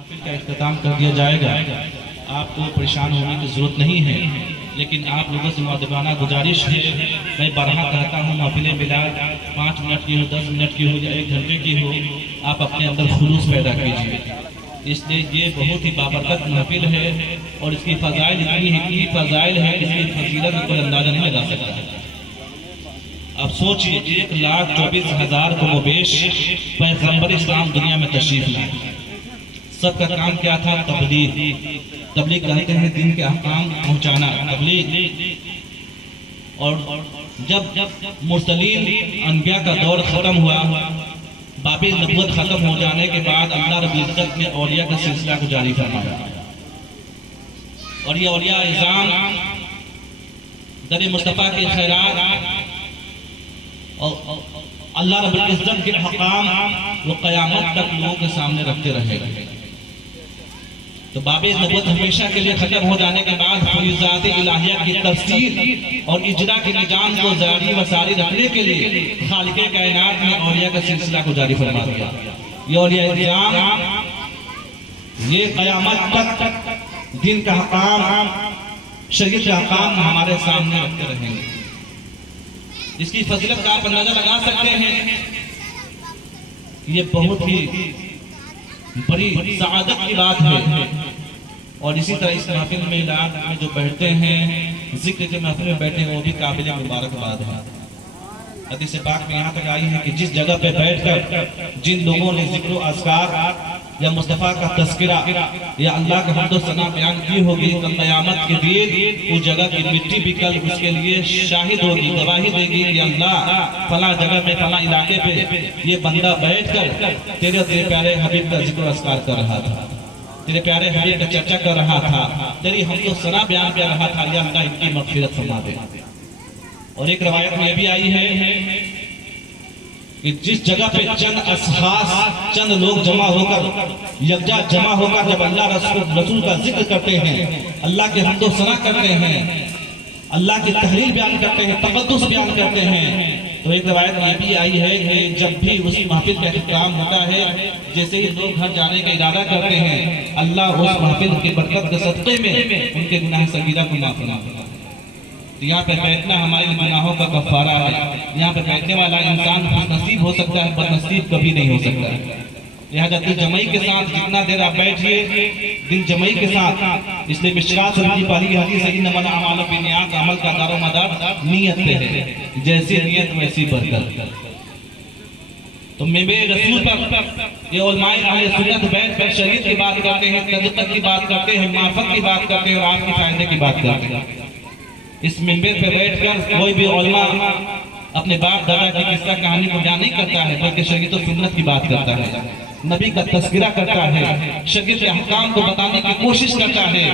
महफिल का इख्तिताम कर दिया जाएगा। आपको परेशान होने की ज़रूरत नहीं है, लेकिन आप लोगों से मुअद्दबाना गुजारिश है, मैं बारहा कहता हूँ महफिल मिलाद 5 मिनट की हो, 10 मिनट की हो या 1 घंटे की हो, आप अपने अंदर खुलूस पैदा कीजिए। इसलिए ये बहुत ही बाबरकत महफिल है और इसकी फ़ज़ाइल इतनी फ़ज़ाइल है, इसकी फजीलत का कोई अंदाज़ा नहीं लगा सकता। अब सोचिए 1,24,000 को मुबेश पैगंबर इस्लाम दुनिया में तशरीफ लाए। सबका काम क्या था? तबलीग। तबलीग कहते हैं दिन के अहकाम पहुंचाना, तबलीग। और जब मुरसलीन अनबिया का दौर खत्म हुआ, बाबी नबूवत खत्म हो जाने के बाद अल्लाह रब्बुल इज्जत ने औलिया का सिलसिला को जारी फरमाया। और ये औलिया इज़ाम दर मुस्तफ़ा के खैरात और अल्लाह रब्बुल इज्जत के अहकाम वो क़यामत तक लोगों के सामने रखते रहेंगे। तो बाबे नबूवत हमेशा के लिए खत्म हो जाने के बाद फैज़ात इलाहिया की तफसीर और इजरा के निजाम को जारी व सारी रखने के लिए खालिक़े कायनात ने औलिया का सिलसिला को जारी फरमा दिया। ये औलिया इज़ाम ये क़यामत तक दिन का हकाम, शरीयत का हकाम हमारे सामने रखते रहेंगे। इसकी फजीलत का आप अंदाजा लगा सकते हैं। ये बहुत ही बड़ी सआदत की बात है। और इसी तरह इस महफिल में जो बैठते हैं, जिक्र के महफिल में बैठे हैं, वो भी काबिल मुबारकबाद है। हदीस पाक में यहाँ तक आई है कि जिस जगह पे बैठकर जिन लोगों ने जिक्र अस्कार या मुस्तफ़ा का तस्करा या अल्लाह का हम्द सना बयान की होगी, कल क़यामत के दिन उस जगह की मिट्टी भी कल उसके लिए शाहिद होगी, गवाही देगी कि अल्लाह फला जगह पे, फला इलाके पे ये बंदा बैठकर तेरे प्यारे हबीब का जिक्र अस्कार कर रहा था, तेरे प्यारे हबीब का चर्चा कर रहा था, तेरी हम्द सना बयान कर रहा था, या अल्लाह इनकी मग़फ़िरत फरमा दे। और एक रवायत में भी आई है कि जिस जगह पे चंद लोग जमा होकर यकजा जमा होकर जब अल्लाह रसूल का जिक्र करते हैं, अल्लाह के हम्द सना करते हैं, अल्लाह की तहरीर बयान करते हैं, तक़द्दुस बयान करते हैं, तो एक रवायत ये भी आई है कि जब भी उस महफिल का इख्तिताम होता है, जैसे ही लोग घर जाने का इरादा करते हैं, अल्लाह उस महफिल की बरकत के सदक़े में उनके गुनाह सगीरा को माफ़ फरमा देता है। तो यहाँ पे बैठना हमारे गुनाहों का कफ़ारा है। यहाँ पे बैठने वाला इंसान खुशनसीब हो सकता है, बदनसीब कभी नहीं हो सकता है। लिहाजा दिल जमई के साथ जितना देर आप बैठिए, दिल जमई के साथ, इसलिए मिशकात शरीफ की पहली हदीस है इन्नमल अमालु बिन्नियात, अमल का दारोमदार नियत पे है, जैसी नियत वैसी बरकत। तो मेरे रसूल पर ये उलमाए अहले सुन्नत बैठ कर शरीयत की बात करते हैं, तरीक़त की बात करते हैं, मार्फत की बात करते हैं और आपके फायदे की बात करते हैं। इस मिंबर पे बैठकर कोई भी उलमा अपने बाप दादा की किस्सा कहानी को बयान नहीं करता है, बल्कि शरीयत और सुन्नत की बात करता है, नबी का तस्करा करता है, शरीयत के अहकाम को बताने की कोशिश करता है।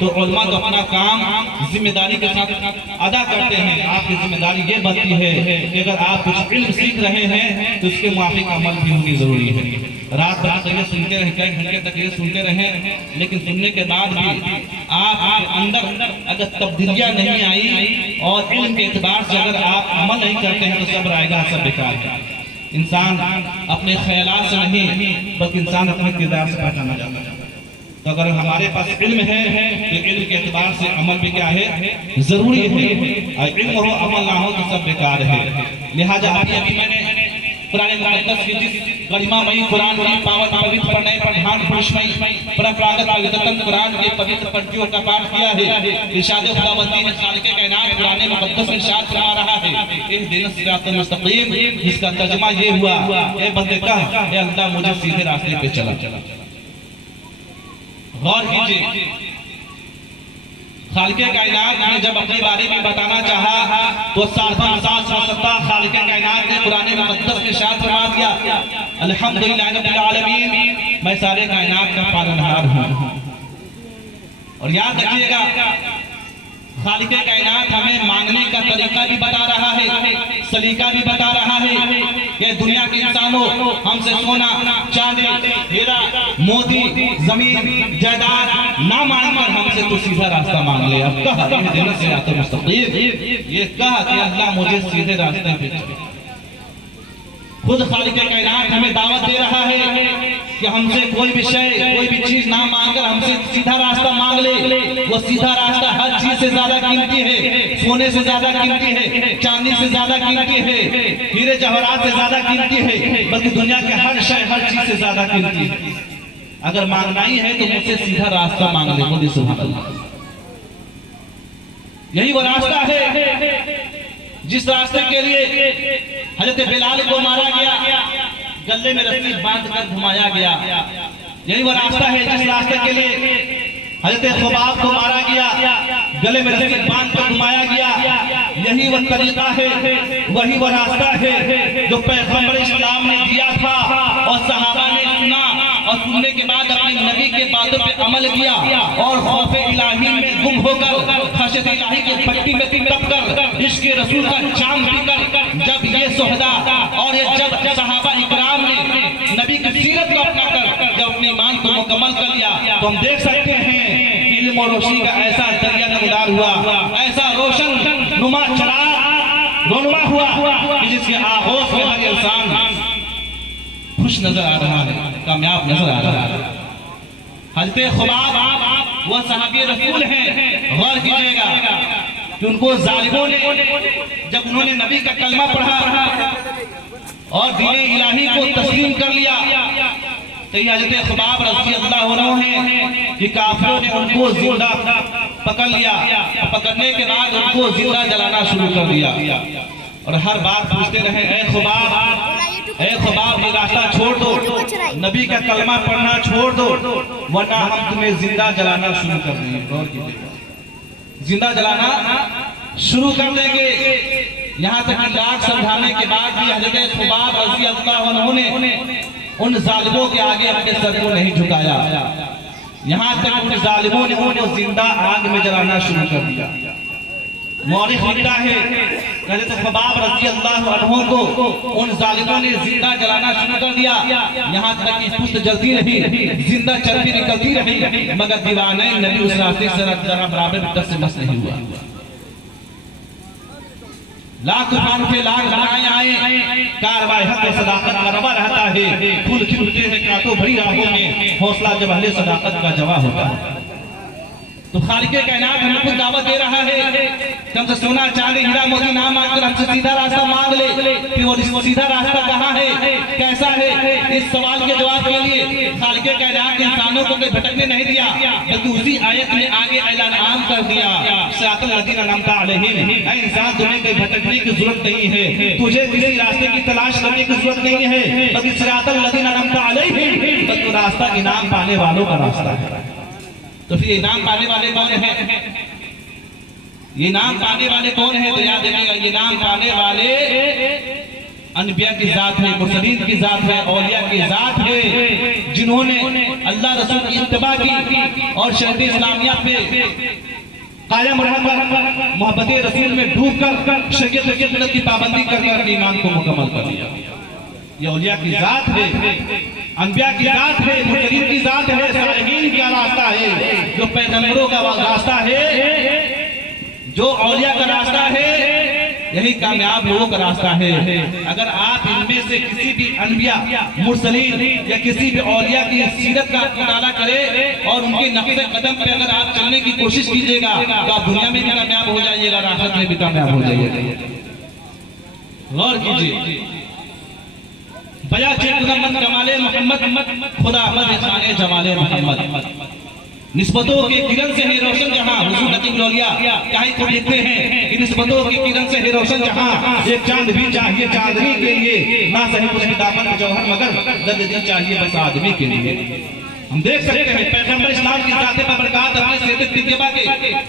तो उलमा तो अपना काम जिम्मेदारी के साथ अदा करते हैं। आपकी जिम्मेदारी ये बनती है कि अगर आप कुछ इल्म सीख रहे हैं तो उसके मुआफ़िक अमल भी होनी जरूरी है। रात भर तक ये सुनते रहे, कई घंटे तक ये सुनते रहे, लेकिन सुनने के बाद भी आपके अंदर अगर तब्दीलियां नहीं आई और इल्म के एतबार से अगर आप अमल नहीं करते हैं तो सब आएगा, सब बेकार है। इंसान अपने ख्यालात से नहीं बल्कि इंसान अपने किरदार से पहचाना जाता है। तो अगर हमारे पास इल्म है तो इल्म के एतबार से अमल भी क्या है? जरूरी है। और इल्म हो अमल ना हो तो सब बेकार है। लिहाजा अभी मैंने कुरान मुक़द्दस की जिस गरिमामयी कुरान की पावन पवित्र पढ़ने प्रधान पुरुषमयी परंपरागत पवित्रतम कुरान के पवित्र पंक्तियों का पाठ किया है। इरशाद खुदावंदी ने खालिक़े कायनात कुरान मुक़द्दस में इरशाद फरमा रहा है, इहदिना सिरातल मुस्तक़ीम, जिसका तर्जुमा ये हुआ, ए बंदे कह, ए अल्लाह मुझे सीधे रास्ते पे चला। गौर कीजिए, खालिक़े कायनात ने जब अपने बारे में बताना चाहा तो खालिक़े कायनात ने कुरान मुक़द्दस में इरशाद फरमा दिया, अल्हम्दुलिल्लाह रब्बिल आलमीन, मैं सारे कायनात का पालनहार हूँ। और याद रखिएगा, खालिक़े कायनात हमें मांगने का तरीका भी बता रहा है, सलीका भी बता रहा है कि दुनिया के इंसानों हमसे सोना, चांदी, हीरा, मोती, जमीन, जायदाद ना मांगकर हमसे तो सीधा रास्ता मांग ले। अब कहा इहदिना सिरातल मुस्तक़ीम, ये कहा कि अल्लाह मुझे सीधे रास्ते पे चले। खुद खालिक़े कायनात हमें दावत दे रहा है कि हमसे कोई विषय कोई भी चीज ना मांगकर हमसे सीधा रास्ता मांग ले। वो सीधा रास्ता हर चीज से ज्यादा कीमती है, सोने से ज्यादा कीमती है, चांदी से ज्यादा कीमती है, हीरे जवाहरात से ज्यादा कीमती है, बल्कि दुनिया के हर शय हर चीज से ज्यादा कीमती है। अगर मांगना ही है तो मुझसे सीधा रास्ता मांग ले। बोलिए सुभान अल्लाह। यही वो रास्ता है जिस रास्ते के लिए हजरत बिलाल को मारा गया, गले में रस्सी बांधकर घुमाया गया। यही वो रास्ता है जिस रास्ते के लिए हजरत खुबाब को मारा गया, गले में रस्सी बांधकर घुमाया गया। यही वो तरीका है, वही वो रास्ता है जो पैगंबर इस्लाम ने दिया था और सहाबा ने सुना और सुनने के बाद अपनी नबी के बातों पे अमल किया और खौफ इलाही में गुम होकर खशियत इलाही की पट्टी में तपकर इश्क रसूल का जाम पीकर जब ये सुहदा और ये जब सहाबा इकराम ने नबी की सीरत को अपनाकर जब अपने ईमान को मुकम्मल कर लिया, तो हम देख सकते हैं कि इल्म और रोशनी का ऐसा दरिया नमदार हुआ, ऐसा रोशन नुमा चराग रोनुमा हुआ कि जिसके आगोश में हर इंसान खुश नजर आ रहा है, कामयाब नजर आ रहा है। हजरत खुबाब वह सहाबी रसूल हैं, गौर कीजिएगा कि उनको जालिमों ने जब उन्होंने नबी का कलमा पढ़ा और दीन इलाही को तस्लीम कर लिया, तो ये हजरत खुबाब रज़ी अल्लाह अन्हु हैं कि काफिरों ने उनको जिंदा पकड़ लिया। पकड़ने के बाद उनको जिंदा जलाना शुरू कर दिया और हर बात पूछते रहे, ए खुबाब ये रास्ता छोड़ दो, नबी का कलमा पढ़ना छोड़ दो, वरना हम तुम्हें जिंदा जलाना शुरू कर देंगे। गौर कीजिएगा, जिंदा जलाना शुरू कर देंगे। यहाँ तक कि लाख समझाने के बाद भी हजरत खुबाब रज़ी अल्लाह अन्हु ने उन जालिमों के आगे अपने सर को नहीं झुकाया। यहाँ तक उन जालिमों ने उन्हें जिंदा आग में जलाना शुरू कर दिया। मौलिक लिखता है हजरत खुबाब रज़ी अल्लाह अन्हु को उन जालिमों ने जिंदा जलाना शुरू कर दिया। यहाँ तक कि पुष्ट जलती रही, जिंदा चर्बी निकलती रही, मगर दीवाने नबी उस रास्ते से जरा बराबर दस से मस नहीं हुआ। लाख तूफान के लाख लगाए आए, कार्रवाई हक और सदाकत का रवा रहता है। फूल खिलते हैं कांटों भरी राहों में, हौसला जब अहले सदाकत का जवाब होता है। तो खालिक कायनात हमको दावत दे रहा है कि हमसे सोना चांदी हीरा मोती ना मांगकर हमसे सीधा रास्ता मांग ले। कि वो सीधा रास्ता कहाँ है, कैसा है, इस सवाल के जवाब के लिए खालिक कायनात इंसानों को कोई भटकने नहीं दिया, बल्कि उसी आयत में आगे ऐलान आम कर दिया, सिरातल लज़ीना अनअमता अलैहिम, ऐ इंसान तुम्हें कहीं भटकने की जरूरत नहीं है, तुझे किसी रास्ते की तलाश करने की जरूरत नहीं है, बल्कि सिरातल लज़ीना अनअमता अलैहिम, बल्कि रास्ता इनाम पाने वालों का रास्ता है। तो फिर इनाम पाने वाले कौन है? ये नाम पाने वाले कौन है? तो याद रखिएगा, ये नाम पाने वाले अनबिया की जात है, मुरसलीन की जात है, औलिया की जात है, जिन्होंने अल्लाह रसूल की इत्तिबा की और शरीयत इस्लामिया पे कायम रहकर मोहब्बत रसूल में डूबकर शरीयत की सुन्नत की पाबंदी करके अपने ईमान को मुकम्मल कर दिया। ये औलिया की जात है, अनबिया की जात है, मुरसलीन की जात है, सालिहीन का रास्ता है, जो पैगंबरों का रास्ता है, जो औलिया का रास्ता है, यही कामयाब लोगों का रास्ता है। अगर आप इनमें से किसी भी अनबिया, मुरसलीन या किसी भी औलिया की सीरत का मुताला करें और उनके नक्शे कदम पे अगर आप चलने की कोशिश कीजिएगा तो आप दुनिया में भी कामयाब हो जाइएगा, आखिरत में भी कामयाब हो जाइएगा। गौर कीजिए, बया चेतनमत कमाले मोहम्मद खुदा अहमद खाने जमाले मोहम्मद, निस्बतों के किरण से है रोशन जहां, हुजूर लतीफ लौलिया क्या ही तो लिखते हैं कि निस्बतों के किरण से है रोशन जहां, एक चांद भी चाहिए चांदनी के लिए, ना सही उसकी दामन जौहर मगर दर्द दिल चाहिए बस आदमी के लिए। हम देख सकते हैं पैगंबर इस्लाम की जाते पर बरकत अपने सेहत तिज्जबा के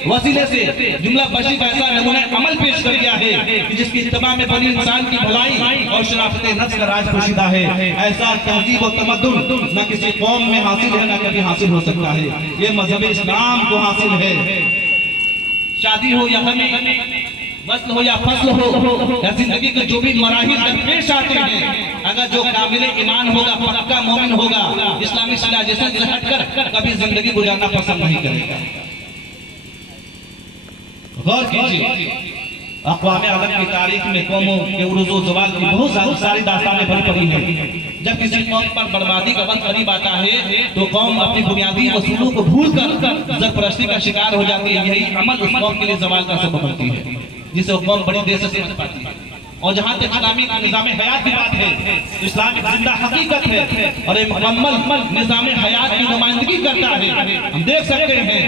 वसीले से जुमला बशी का ऐसा नमूना अमल पेश कर दिया है कि जिसकी इत्तिबा में बनी इंसान की भलाई और शराफत नफ्स का राज पोशीदा है। ऐसा तहजीब और तमद्दुन न किसी कौम में हासिल है, न कभी हासिल हो सकता है, ये मजहब इस्लाम को हासिल है। शादी हो या गमी, वस्ल हो या फसल हो, या जिंदगी के जो भी मराहिल पेश आते हैं, अगर जो काबिल ईमान होगा, पक्का मोमिन होगा, इस्लामी सिलाजिशन से हटकर कभी जिंदगी गुजारना पसंद नहीं करेगा। गौर कीजिए, अक़वाम अरब की तारीख में कौमों के उरूज व ज़वाल की बहुत सारी दास्तानें भरी पड़ी हैं। जब किसी कौम पर बर्बादी का वक्त करीब आता है तो कौम अपनी बुनियादी उसूलों को भूलकर ज़रपरस्ती का शिकार हो जाती है। यही अमल उस कौम के लिए ज़वाल का सबब बनती है, जिसे वो कौम बड़ी देर से समझ पाती है। और जहाँ तक इस्लामी निज़ाम हयात की बात है, तो इस्लाम एक जिंदा हकीकत है और एक मुकम्मल निज़ाम हयात की नुमाइंदगी करता है। हम देख सकते हैं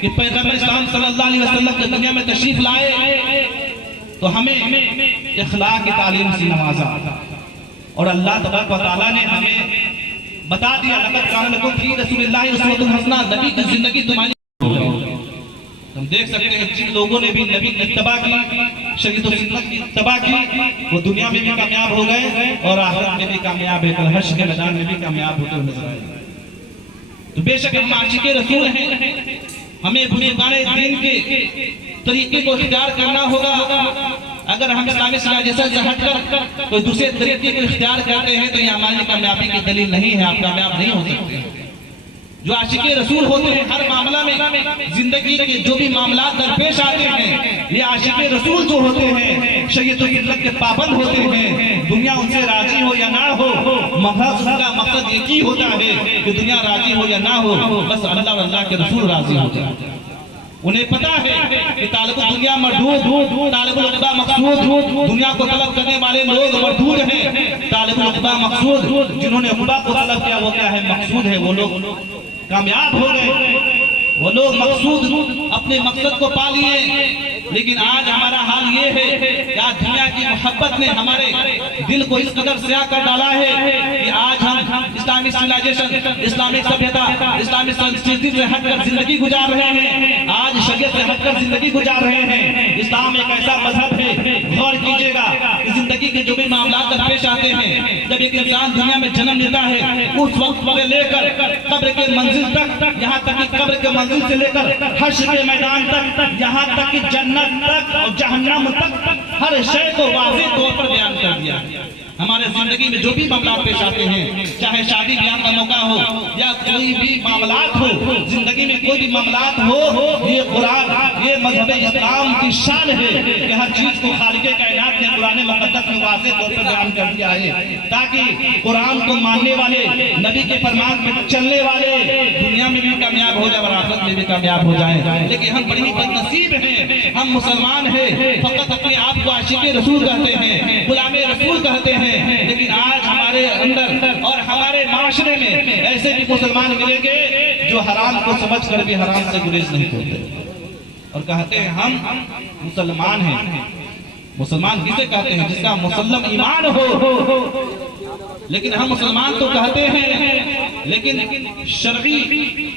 कि पैगंबर इस्लाम सल्लल्लाहु अलैहि वसल्लम जब दुनिया में तशरीफ लाए तो हमें इखलाक की तालीम से नवाजा और अल्लाह तबारक व तआला ने हमें बता दिया, लक़द कान लकुम फी रसूलिल्लाहि उस्वतुन हसना, नबी की जिंदगी तुम्हारी। हम देख सकते हैं जिन लोगों ने भी नबी की इत्तबा की, शरीयत और सुन्नत की इत्तबा की, वो दुनिया में भी कामयाब हो गए और आखिरत में भी कामयाब है, हश्र के मैदान में भी कामयाब होते हुए नजर आए। तो बेशक हम आशिक़े रसूल हैं, हमें बुनियादी दीन के तरीके को इख्तियार करना होगा। अगर हम इस्लामी सियासत से हटकर कोई दूसरे तरीके को इख्तियार करते हैं तो ये हमारी कामयाबी की दलील नहीं है, आप कामयाब नहीं हो सकते। जो आशिक़े रसूल होते हैं हर मामला में, जिंदगी के जो भी मामला दरपेश आते हैं, ये आशिक़े रसूल जो होते हैं शरीयत और सुन्नत के पाबंद होते हैं। दुनिया उनसे राजी हो या ना हो, उनका मकसद एक ही होता है कि दुनिया राजी हो या ना हो, बस अल्लाह और अल्लाह के रसूल राजी हो जाए। उन्हें पता है कि तालिबुल दुनिया मरदूद, तालिबुल उक़बा मक़सूद, दुनिया को तलब करने वाले लोग मरदूद हैं। तालिबुल उक़बा मक़सूद, जिन्होंने उक़बा को तलब किया वो क्या है, मक़सूद है, वो लोग कामयाब हो गए, वो लोग मक़सूद अपने मकसद को पा लिए। लेकिन आज हमारा हाल ये है कि आज दुनिया की मोहब्बत ने हमारे दिल को इस कदर स्याह कर डाला है कि आज हम इस्लामिक सिविलाइजेशन, इस्लामिक सभ्यता, इस्लामिक संस्कृति से हटकर जिंदगी गुजार रहे हैं। आज शरीयत से हटकर जिंदगी गुजार रहे हैं। इस्लाम एक ऐसा मजहब है, गौर कीजिएगा कि जिंदगी के जो भी मामला दरपेश आते हैं, जब एक इंसान दुनिया में जन्म लेता है उस वक्त से लेकर कब्र के मंजिल तक, यहाँ तक कि कब्र के मंजिल से लेकर हश्र के मैदान तक, यहाँ तक कि जन्नत तक और जहन्नम तक, हर शय को वाज़ेह तौर पर बयान कर दिया। हमारे जिंदगी में जो भी मामला पेश आते हैं, चाहे शादी ब्याह का मौका हो या कोई भी मामलात हो, जिंदगी में कोई भी मामलात हो, ये कुरान, ये मजहब इस्लाम की शान है कि हर चीज को खालिक़े कायनात ने कुरान मुक़द्दस में वाज़ेह तौर पर बयान कर दिया है, ताकि कुरान को मानने वाले, नबी के फरमान पर चलने वाले दुनिया में भी कामयाब हो जाए और आखिरत में भी कामयाब हो जाए। लेकिन हम बड़ी बदनसीब हैं, हम मुसलमान हैं, फकत अपने आप को आशिक़े रसूल कहते हैं, गुलामे रसूल कहते हैं। लेकिन आज हमारे अंदर और हमारे माशरे में ऐसे भी मुसलमान मिलेंगे जो हराम को समझकर भी हराम से गुरेज नहीं करते और कहते हैं हम मुसलमान हैं। मुसलमान किसे कहते हैं? जिसका मुसल्लम ईमान हो। लेकिन हम मुसलमान तो कहते हैं, लेकिन शरई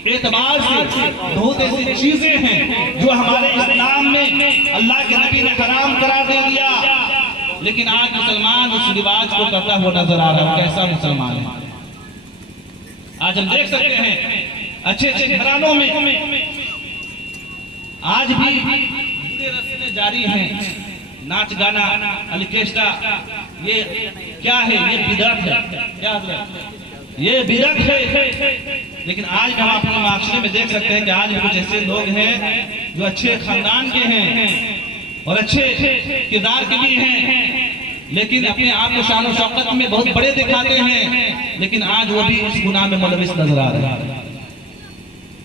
एतबार से बहुत ऐसी चीजें हैं जो हमारे इस्लाम में अल्लाह के नबी ने हराम करार दे दिया, लेकिन आज मुसलमान उस रिवाज को करता हुआ नजर आ रहा है। कैसा मुसलमान है? आज हम देख सकते हैं अच्छे अच्छे घरानों में आज भी बुरे रस्में जारी हैं, नाच गाना, ऑर्केस्ट्रा, ये क्या है? ये बिदअत है। क्या है? ये बिदअत है। लेकिन आज हम अपने माशरे में देख सकते हैं कि आज कुछ ऐसे लोग हैं जो अच्छे खानदान के हैं और अच्छे किरदार के भी हैं, लेकिन अपने आप को शान और शौकत में बहुत बड़े दिखाते हैं, लेकिन आज वो भी इस गुनाह में मुलविस नजर आ रहे हैं।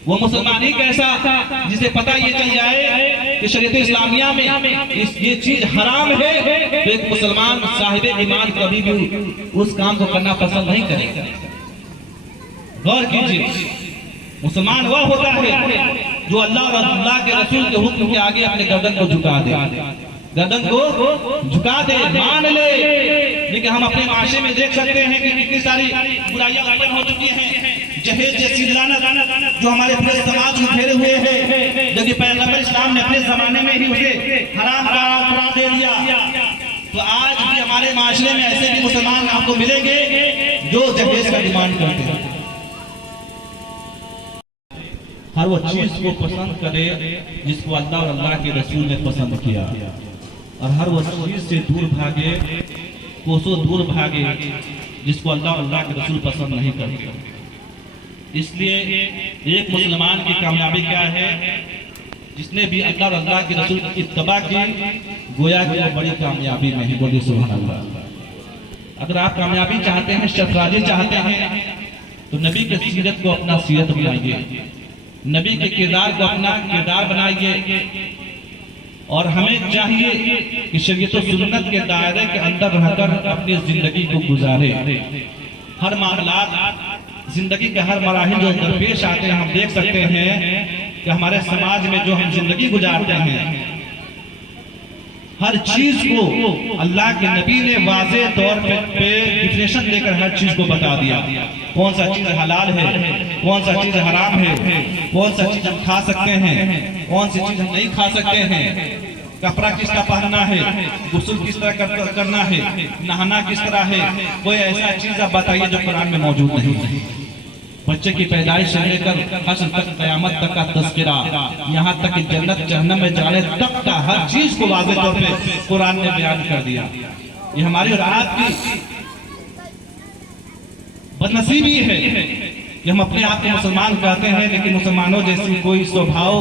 वो मुसलमान ही कैसा जिसे पता ये चल जाए कि शरीयत इस्लामिया में ये चीज हराम है, तो एक मुसलमान साहिब ईमान कभी भी उस काम को करना पसंद नहीं करेगा। गौर कीजिए, मुसलमान वह होता है जो अल्लाह और अल्लाह के रसूल के हुक्म के आगे अपने गर्दन को झुका दे, गर्दन को झुका दे, मान ले। लेकिन हम अपने माशरे में देख सकते हैं कि कितनी सारी बुराइयां उत्पन्न हो चुकी हैं। जहेज जैसी लानत जो हमारे पूरे समाज में घेरे हुए है, जबकि पैगंबर इस्लाम ने अपने जमाने में ही उसे हराम करार दे दिया। तो आज भी हमारे माशरे में ऐसे भी मुसलमान आपको मिलेंगे जो जहेज का डिमांड करते हैं, हर वो चीज को पसंद करे जिसको अल्लाह और अल्लाह के रसूल ने पसंद किया, और हर वो चीज से दूर भागे, कोसों दूर भागे जिसको अल्लाह और अल्लाह के रसूल पसंद नहीं करते। इसलिए एक मुसलमान की कामयाबी क्या है? जिसने भी अल्लाह और अल्लाह के रसूल की इत्तबा की, गोया कि वो बड़ी कामयाबी में है। बोलिए सुभान अल्लाह। अगर आप कामयाबी चाहते हैं, सरफराजी चाहते हैं, तो नबी के सीरत को अपना सीरत बनाइए, नबी के किरदार को अपना किरदार बनाइए। और हमें चाहिए कि शरीयत और सुन्नत के दायरे के अंदर रहकर अपनी जिंदगी को गुजारे। हर मामलात जिंदगी के हर मराहिल जो दरपेश आते हैं, हम देख सकते हैं कि हमारे समाज में जो हम जिंदगी गुजारते हैं, हर चीज को अल्लाह के नबी ने वाज़े तौर पे डिफिनेशन देकर हर चीज को बता दिया। कौन सा चीज हलाल है, कौन सा चीज हराम है, कौन सा चीज हम खा सकते हैं, कौन सी चीज हम नहीं खा सकते हैं, कपड़ा किस तरह पहनना है, गुस्ल किस तरह करना है, नहाना किस तरह है। कोई ऐसा चीज आप बताइए जो कुरान में मौजूद नहीं है। बच्चे की पैदाइश से लेकर हश्र तक, कयामत तक का तज़किरा, यहाँ तक कि जन्नत जहन्नम में जाने तक का हर चीज को वाज़ेह तौर पे कुरान ने बयान कर दिया। ये हमारी और आपकी बदनसीबी है कि हम अपने आप को मुसलमान कहते हैं, लेकिन मुसलमानों जैसी कोई स्वभाव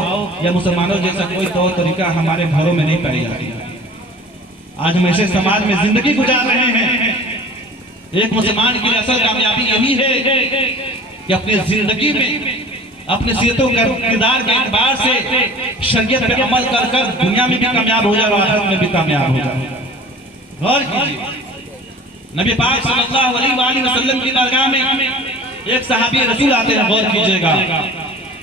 या मुसलमानों जैसा कोई तौर तरीका हमारे घरों में नहीं पाई जाती। आज हम ऐसे समाज में जिंदगी गुजार रहे हैं। एक मुसलमान की असल कामयाबी यही है कि अपनी जिंदगी में अपने सीरतों के किरदार के एतबार से शरीयत पे अमल कर कर दुनिया में भी कामयाब हो जाए और आखिरत में भी कामयाब हो जाए। गौर कीजिए, नबी पाक सल्लल्लाहु अलैहि वसल्लम की बारगाह में एक सहाबी रसूल आते हैं। गौर कीजिएगा,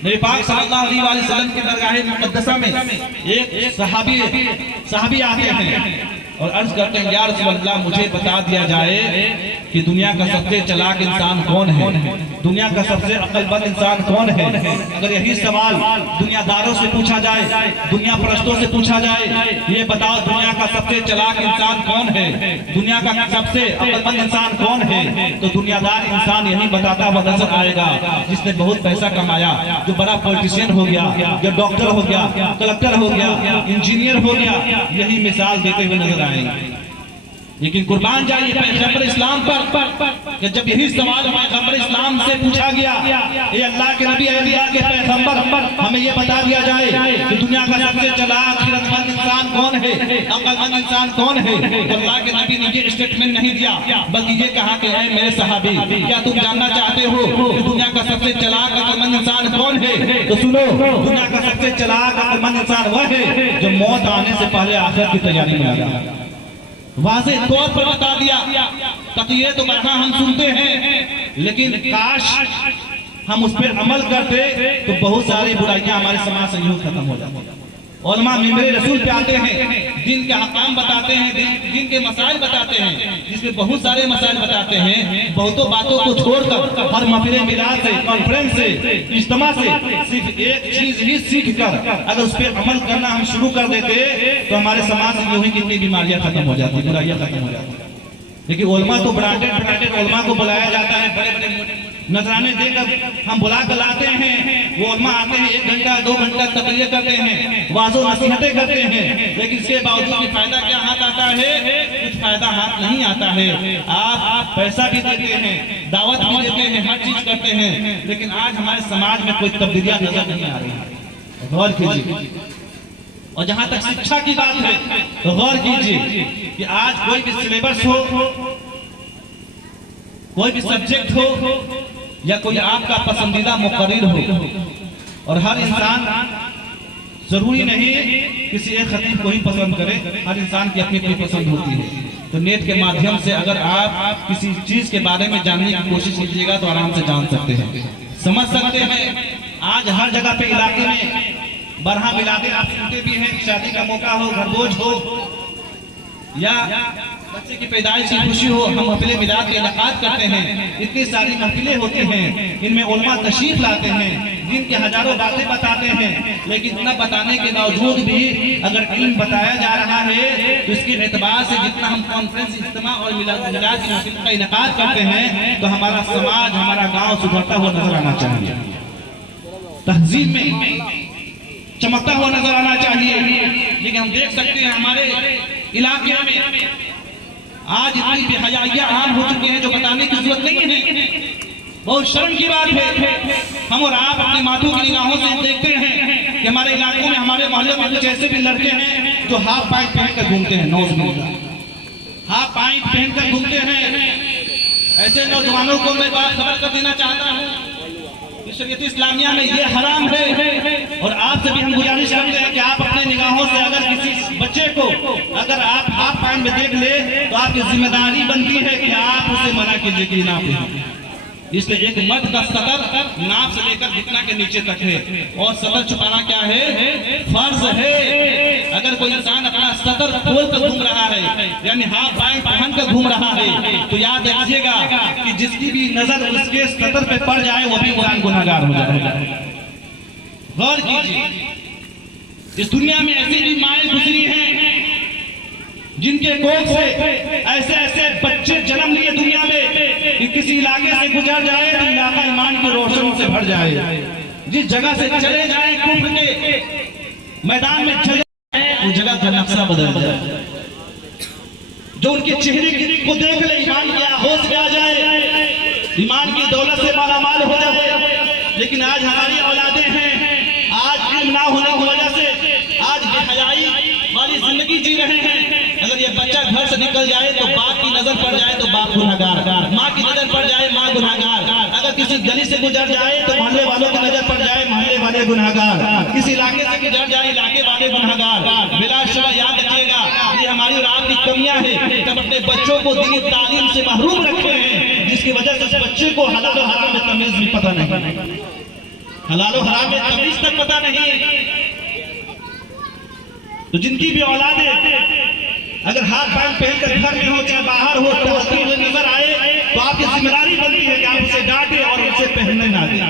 नबी पाक सल्लल्लाहु अलैहि वसल्लम की बारगाह मुक़द्दसा में एक सहाबी आते हैं और अर्ज करते हैं, या रसूल अल्लाह, मुझे बता दिया जाए कि दुनिया का सबसे चालाक इंसान कौन है, दुनिया का सबसे अक्लमंद इंसान कौन है। अगर यही सवाल दुनियादारों से पूछा जाए, दुनिया परस्तों से पूछा जाए, ये बताओ दुनिया का सबसे चालाक इंसान कौन है, दुनिया का सबसे अक्लमंद इंसान कौन है, तो दुनियादार इंसान यही बताता हुआ नजर आएगा, जिसने बहुत पैसा कमाया, जो बड़ा पॉलिटिशियन हो गया, जो डॉक्टर हो गया, कलेक्टर हो गया, इंजीनियर हो गया, यही मिसाल देते हुए नजर आएंगे। लेकिन कुर्बान जाइए पैगंबर इस्लाम पर कि जब यही सवाल पैगंबर इस्लाम से पूछा गया, ये अल्लाह के नबी, अल्लाह के पैगंबर, हमें ये बता दिया जाए कि दुनिया का सबसे चालाक हिरतमंद इंसान कौन है, अक्लमंद इंसान कौन है, तो अल्लाह के नबी ने ये स्टेटमेंट नहीं दिया, बल्कि ये कहा कि ऐ मेरे सहाबी, क्या तुम जानना चाहते हो कि दुनिया का सबसे चालाक अक्लमंद इंसान कौन है? तो सुनो, दुनिया का सबसे चालाक अक्लमंद इंसान वह है जो मौत आने से पहले आखिरत की तैयारी में लगा। वाज़ेह तौर पर बता दिया। तक़िए तो बरहा हम सुनते हैं, लेकिन काश हम उस पर अमल करते तो बहुत सारी बुराइयां हमारे समाज से यूं खत्म हो जाती। उलमा मिंबर रसूल पे आते हैं, दिन के हकाम बताते हैं, दिन के मसाइल बताते हैं, जिसमें बहुत सारे मसाइल बताते हैं। बहुतों बातों को छोड़कर हर महफिल मिलाद से, कॉन्फ्रेंस से, इज्तिमा से सिर्फ एक चीज ही सीख कर अगर उस पर अमल करना हम शुरू कर देते तो हमारे समाज से यूं ही कितनी बीमारियां खत्म हो जाती, बुराइयां खत्म हो जाती। लेकिन उलमा तो ब्रांडेड उलमा को बुलाया जाता है, बड़े बड़े नजराने देकर हम बुला कर लाते हैं। वो उलमा आते हैं, 1 घंटा 2 घंटा तकरीर करते हैं, वाज़ो नसीहतें करते हैं, लेकिन इसके बावजूद फायदा क्या हाथ आता है? कुछ फायदा हाथ नहीं आता है। आप पैसा भी देते हैं, दावत भी देते हैं, हर चीज करते हैं, लेकिन आज हमारे समाज में कोई तब्दीलियां नजर नहीं आ रही। गौर कीजिए। और जहां तक शिक्षा की बात है तो गौर कीजिए कि आज कोई भी सिलेबस हो, कोई भी सब्जेक्ट हो, या कोई आपका पसंदीदा मुकर्रिर हो, और हर इंसान जरूरी नहीं किसी एक खतीब को ही पसंद करे, हर इंसान की अपनी अपनी पसंद होती है। तो नेट के माध्यम से अगर आप किसी चीज के बारे में जानने की कोशिश कीजिएगा तो आराम से जान सकते हैं, समझ सकते हैं। आज हर जगह पे इलाके में बरहा मिलाते आप सुनते भी हैं, शादी का मौका हो, घरभोज हो, या बच्चे की पैदाइश की खुशी हो, हम महफिल मिलाद के इनकाद करते हैं। इतनी सारी महफिलें होती हैं, इनमें उलमा तशरीफ लाते हैं, दिन के हजारों बातें बताते हैं, लेकिन इतना बताने के बावजूद भी अगर इल्म बताया जा रहा है तो इसके एतबार से जितना हम कॉन्फ्रेंस, इज्तिमा और मिलाद की महफिल का इनकाद करते हैं तो हमारा समाज, हमारा गाँव सुधरता हुआ नजर आना चाहिए, तहजीब में चमकता हुआ नजर आना चाहिए। लेकिन हम देख सकते हैं हमारे इलाके में आज इतनी बेहयाइयां आम हो चुकी हैं जो बताने की जरूरत नहीं है। बहुत शर्म की बात है, हम और आप अपने माथों की निगाहों से देखते हैं कि हमारे इलाकों में, हमारे मोहल्ले में कुछ ऐसे भी लड़के हैं जो हाफ पैंट पहनकर घूमते हैं, हाफ पैंट पहनकर घूमते हैं, ऐसे नौजवानों को मैं बात खबर कर देना चाहता हूँ कि शरीयत इस्लामिया में ये हराम है। और आपसे भी हम गुजारिश करते हैं कि आप अपने निगाहों से अगर किसी बच्चे को अगर आप हाफ पैंट में देख ले तो आपकी जिम्मेदारी बनती है कि आप उसे मना कीजिए कि ना पहने। इसलिए एक मर्द का सतर नाप से लेकर घुटना के नीचे तक है, और सतर छुपाना क्या है, फर्ज है। अगर कोई इंसान अपना सतर खोल कर घूम रहा है, यानी हाफ पैंट पहन कर घूम रहा है, तो याद रखिएगा कि जिसकी भी नजर उसके सतर पे पड़ जाए वो भी गुनाहगार हो जाएगा। गौर कीजिए, इस दुनिया में ऐसी भी माएं गुजरी हैं जिनके कोख से ऐसे ऐसे बच्चे जन्म लिए दुनिया में कि किसी इलाके से गुजर जाए तो इलाका ईमान की रोशनी से भर जाए। जिस जगह से चले जाए कुफ्र के मैदान में चले जाए, उस जगह का नक्शा बदल जाए। जो उनके चेहरे को देख ले ईमान की होश में आ जाए, ईमान की दौलत से मालामाल हो जाए। लेकिन आज हमारी औलादें हैं, आज इल्म ना होने की वजह से आज बेहयाई वाली जिंदगी जी रहे हैं। अगर ये बच्चा घर से निकल जाए तो बाप की नजर पड़ जाए तो बाप गुनहगार, माँ की नजर पड़ जाए माँ गुनहगार, अगर किसी गली से गुजर जाए तो मोहल्ले वालों की नजर पड़ जाए मोहल्ले वाले गुनहगार, किसी इलाके से गुजर जाए इलाके वाले गुनहगार। बिलाशुबा याद रखिएगा, ये हमारी और आपकी कमियां हैं, तब अपने बच्चों को दीनी तालीम से महरूम रखे हैं, जिसकी वजह से उस बच्चे को हलाल और हराम में तमीज भी पता नहीं, हलाल और हराम में तमीज तक पता नहीं। तो जिनकी भी औलादे अगर हाथ पैंट पहनकर घर में हो चाहे बाहर हो तो नजर आए तो आपकी जिम्मेदारी बनती है कि आप उसे डांटे और उसे पहनने ना दें।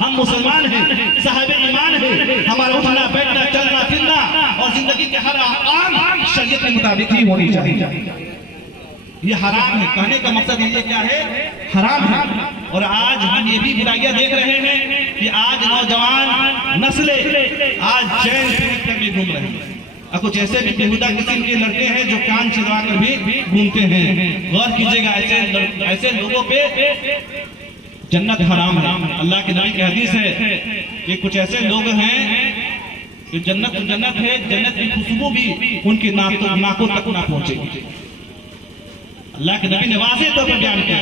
हम मुसलमान हैं, साहिब ईमान हैं, हमारा उठना बैठना चलना फिरना और जिंदगी के हर आम शरीयत के मुताबिक ही होनी चाहिए। ये हराम है, कहने का मकसद ये क्या है, हराम है। और आज हम ये भी बुराइयां देख रहे हैं कि आज नौजवान नस्लें आज चैन कर भी घूम रहे हैं, और कुछ ऐसे भी बेहुदा किस्म के लड़के हैं जो कान छिलवा कर भी घूमते हैं। गौर कीजिएगा, ऐसे लोगों पे जन्नत हराम है। अल्लाह के नबी की हदीस है कि कुछ ऐसे लोग हैं कि जन्नत है, जन्नत की खुशबू भी उनकी नाकों तक ना पहुंचेगी। अल्लाह के नबी ने वाज़ेह तौर पर बयान किया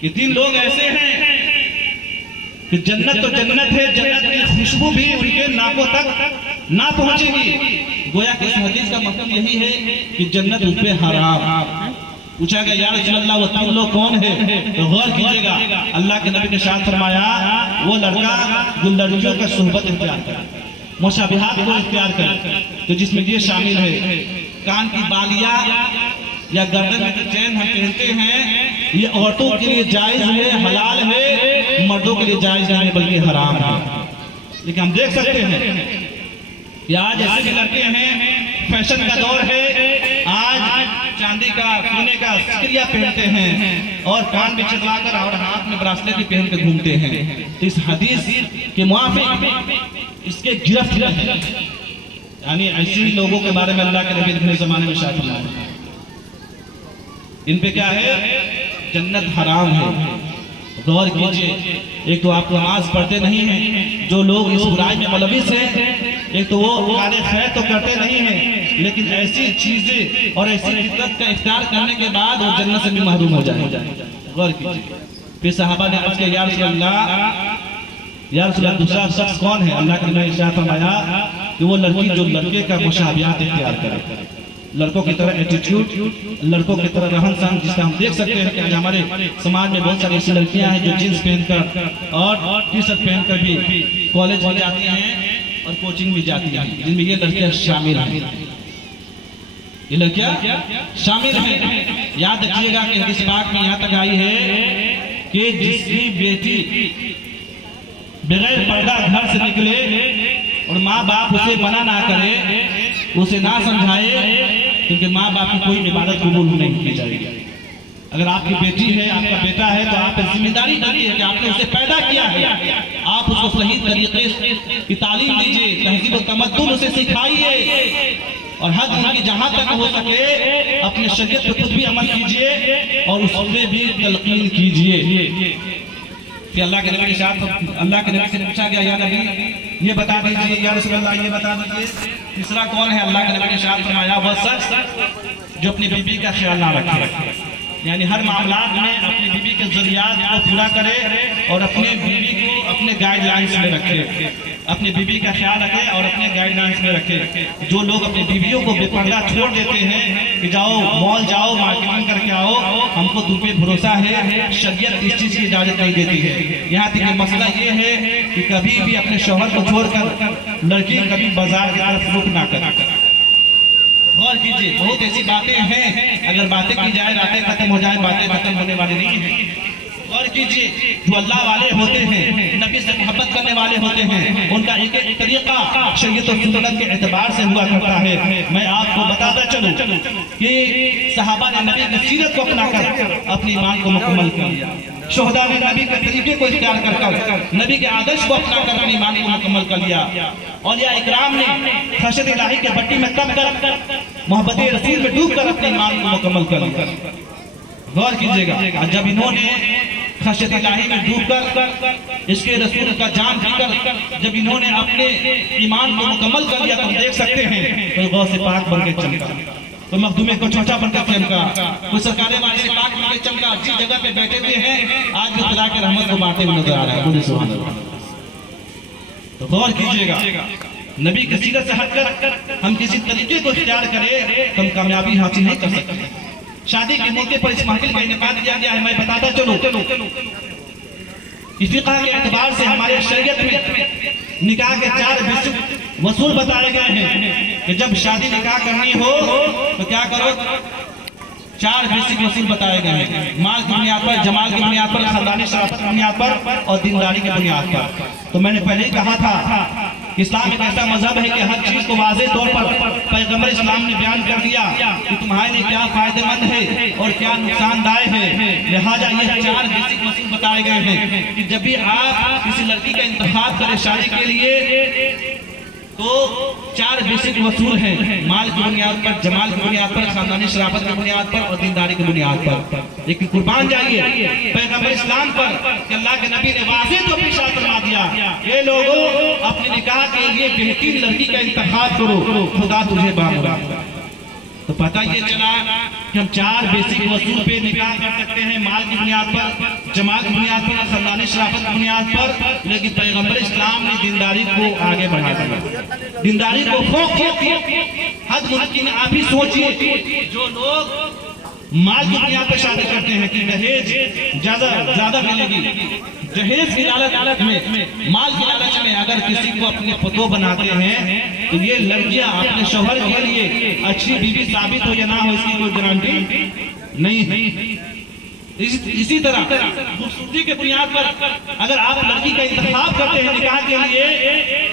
कि 3 लोग ऐसे हैं कि जन्नत तो जन्नत है, जन्नत की खुशबू भी उनके नाकों तक ना पहुंचेगी। गोया कि इस हदीस का मतलब यही है कि जन्नत उस पे हराम। पूछा गया या रसूल अल्लाह वो 3 लोग कौन है, तो गौर कीजिएगा, अल्लाह के नबी ने शाद फरमाया वो लड़का जो लड़कियों का सुहबत इख्तियार करे, मुशाबिहात को इख्तियार करे, तो जिसमें ये शामिल है कान की बालियां या गर्दन में चैन हम पहनते हैं, ये औरतों के लिए जायज है, हलाल है, मर्दों के लिए जायज नहीं बल्कि हराम है। लेकिन हम देख सकते हैं कि आज ऐसे भी लड़के हैं, फैशन का दौर है, आज चांदी का सोने का सिकरिया पहनते हैं और कान में चलवाकर और हाथ में ब्रासलेट भी पहन कर घूमते हैं। तो इस हदीस के मुआफिक इसके गिरफ्त है, यानी ऐसे ही लोगों के बारे में अल्लाह के नबी अपने जमाने में शायद फरमाया इन पे क्या है, जन्नत हराम है। गौर कीजिए, एक तो आप नमाज पढ़ते नहीं हैं, जो लोग इस बुराई में मुलविस हैं, एक तो वो कार्य खैर तो करते नहीं हैं, लेकिन ऐसी चीजें और ऐसी फितरत का इख्तियार करने के बाद वो जन्नत से भी महरूम हो जाए। गौर कीजिए, फिर सहाबा ने अर्ज किया या रसूल अल्लाह दूसरा शख्स कौन है? अल्लाह के नबी ने इरशाद फरमाया कि वो लड़की जो लड़के का मुशाबिहात इख्तियार करे, लड़कों की तरह एटीट्यूड, लड़कों की तरह रहन सहन, जिसका हम देख सकते हैं कि आज हमारे समाज में बहुत सारी ऐसी लड़कियां हैं जो जींस पहनकर और टी-शर्ट पहनकर भी कॉलेज में जाती हैं और कोचिंग भी जाती हैं, जिनमें ये लड़कियां शामिल हैं। ये लड़कियां शामिल हैं। याद रखिएगा कि हदीस पाक में यहाँ तक आई है कि जिसकी बेटी बगैर पर्दा घर से निकले और माँ बाप उसे मना ना करे, उसे ना समझाए, क्योंकि माँ बाप की कोई इबादत कबूल नहीं की जाएगी। अगर आपकी बेटी है, आपका बेटा है, तो आप जिम्मेदारी बनती है कि आपने उसे पैदा किया है, आप उसको सही तरीके की तालीम दीजिए, तहजीब और तमद्दुन उसे सिखाइए और हद उनकी जहाँ तक हो सके अपने शरीयत पे खुद भी अमल कीजिए और उससे भी तलकीन कीजिए। कि अल्लाह के नबी के साथ अल्लाह के नबी से पूछा गया, या नबी ये बता दीजिए, या रसूलुल्लाह ये बता दीजिए तीसरा कौन है? अल्लाह के नबी के साथ फरमाया वह शख्स जो अपनी बीबी का ख्याल ना रखे, यानी हर मामलात में अपनी बीबी के जरूरियात को पूरा करे और अपने बीबी को अपने गाइडलाइंस में रखे, अपनी बीबी का ख्याल रखे और अपने गाइडलाइंस में रखे। जो लोग अपनी बीवियों को बेपर्दा छोड़ देते हैं कि जाओ मॉल जाओ मार्केटिंग करके आओ, हमको तुम पे भरोसा है, शरीयत इस चीज़ की इजाज़त नहीं देती है। यहाँ तक कि मसला ये है कि कभी भी अपने शौहर को छोड़कर लड़की कभी बाजार की तरफ रुख ना करे। गौर कीजिए, बहुत ऐसी बातें हैं, अगर बातें की जाए रातें खत्म हो जाए, बातें खत्म होने वाली नहीं है। गौर कीजिए, जो अल्लाह वाले होते हैं, नबी से मोहब्बत करने वाले होते हैं, उनका एक एक तरीका शरीयत और सुन्नत के एतबार से हुआ करता है। मैं आपको बताता चलूं कि सहाबा ने नबी की सीरत को अपनाकर अपनी ईमान को मुकम्मल कर लिया। शोहदा ने नबी के तरीके को इख्तियार कर नबी के आदर्श को अपनाकर अपनी ईमान को मुकम्मल कर लिया। औलिया इकराम ने खशत इलाही के भट्टी में तप कर मोहब्बत रसूल में डूबकर अपनी ईमान को मुकम्मल कर लिया। गौर कीजिएगा, जब इन्होंने खशत इलाही में डूबकर इसके रसूल का जान पीकर जब इन्होंने अपने ईमान को मुकम्मल कर लिया, तो हम देख सकते हैं कोई गौ से पाक बनकर चमका, तो मखदूमे को छोटा बनकर चमका, कोई सरकारें वाले से पाक बनकर चमका। जिस जगह पे बैठे हुए हैं आज भी खुदा के रहमत को बांटते हुए नजर आ रहा है। बोले सुभान अल्लाह। तो गौर कीजिएगा, नबी की सीरत से हटकर हम किसी तरीके को इख्तियार करें तो हम कामयाबी हासिल नहीं कर सकते। शादी के मौके पर इस महफिल का इनेकाद किया गया है। मैं बताता चलूं कि फिक़ह के एतबार से हमारे शरीयत में निकाह के 4 बेसिक वसूल बताए गए हैं कि जब शादी निकाह करनी हो तो क्या करो। 4 बेसिक वसूल बताए गए हैं, माल की बुनियाद पर, जमाल की बुनियाद पर, खानदानी शराफत की बुनियाद पर और दीनदारी की बुनियाद पर। तो मैंने पहले ही कहा था कि इस्लाम एक ऐसा मजहब है कि हर चीज को वाज़ेह तौर पर पैगंबर इस्लाम ने बयान कर दिया कि तुम्हारे लिए क्या फायदेमंद है और क्या नुकसानदायक है। लिहाजा ये 4 बेसिक वसूल बताए गए हैं कि जब भी आप किसी लड़की का इंतखाब करें शादी के लिए तो 4 बेसिक वसूल हैं, माल की बुनियाद पर, जमाल की बुनियाद पर, खानदानी शराफत की बुनियाद पर और दीनदारी की बुनियाद पर। लेकिन कुर्बान जाइए पैगंबर इस्लाम पर कि अल्लाह के नबी ने वाज़ेह तो इरशाद फरमा दिया, ये लोगों अपने निकाह के लिए बेहतरीन लड़की का इंतखाब करो, खुदा तुझे बामुराद। तो पता ये चला कि हम 4 बेसिक वसूल पे निकाह कर सकते हैं, माल की बुनियाद पर, जमाल की बुनियाद पर, खानदानी शराफत की बुनियाद पर। लेकिन पैगंबर इस्लाम ने दीनदारी को आगे बढ़ा दिया, दीनदारी को फौक किया। हद मुमकिन आप ही सोचिए, जो लोग माल की बुनियाद पर शादी करते हैं कि दहेज ज्यादा मिलेगी, दहेज की लालच में, माल की लालच में अगर किसी को अपने पुतों बनाते हैं तो ये लड़कियां अपने शौहर के लिए अच्छी बीवी साबित हो या ना हो इसकी कोई गारंटी नहीं है। इसी तरह खूबसूरती के बुनियाद पर अगर आप लड़की का इंतखाब करते हैं निकाह के लिए,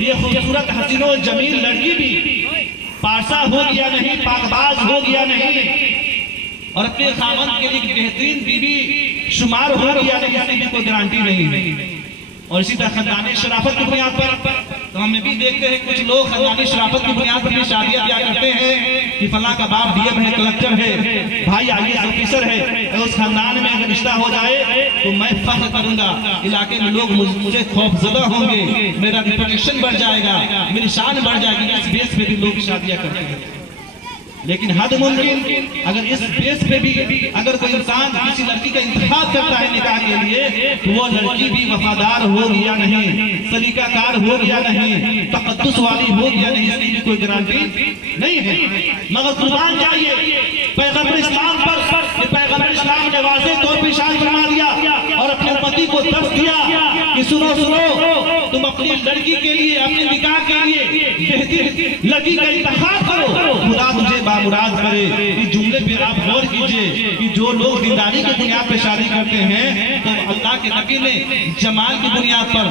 ये खूबसूरत हसीन और जमील लड़की भी पारसा हो गया नहीं, पाकबाज हो गया नहीं और अपने खामन के लिए बेहतरीन बीवी शुमार हो गया नहीं, इसकी भी कोई गारंटी नहीं है। और इसी तरह खानदानी शराफत की बुनियाद पर तो हम भी देखते हैं कुछ लोग खानदानी शराफत की बुनियाद पर भी शादियां क्या करते हैं कि फलां का बाप डीएम है, कलेक्टर है, भाई आईएएस ऑफिसर है, तो उस खानदान में अगर रिश्ता हो जाए तो मैं फख्र करूंगा, इलाके में लोग मुझे खौफजदा होंगे, मेरा रिपुटेशन बढ़ जाएगा, मेरी शान बढ़ जाएगी। इस बेस पे भी लोग शादियां करते हैं। लेकिन हद मुमकिन अगर इस बेस पे भी अगर कोई इंसान किसी लड़की का इंतखाब करता है निकाह के लिए तो वो लड़की भी वफादार हो गया नहीं, सलीकाकार हो गया नहीं, तकद्दुस वाली हो गया नहीं, इसकी भी कोई गारंटी नहीं है। मगर कुर्बान जाइए पैगंबर इस्लाम पर, पैगंबर इस्लाम ने वाज़ेह तौर पर इरशाद फरमा दिया और अपने उम्मती को दर्श दिया कि सुनो तुम अपनी लड़की के लिए, अपने निकाह के लिए बेहतरीन लड़की का इंतखाब करो, खुदा तुझे बामुराद करे। इस जुमले पे आप गौर कीजिए कि जो लोग दीनदारी की बुनियाद पर शादी करते हैं तो अल्लाह के नबी ने जमाल की बुनियाद पर,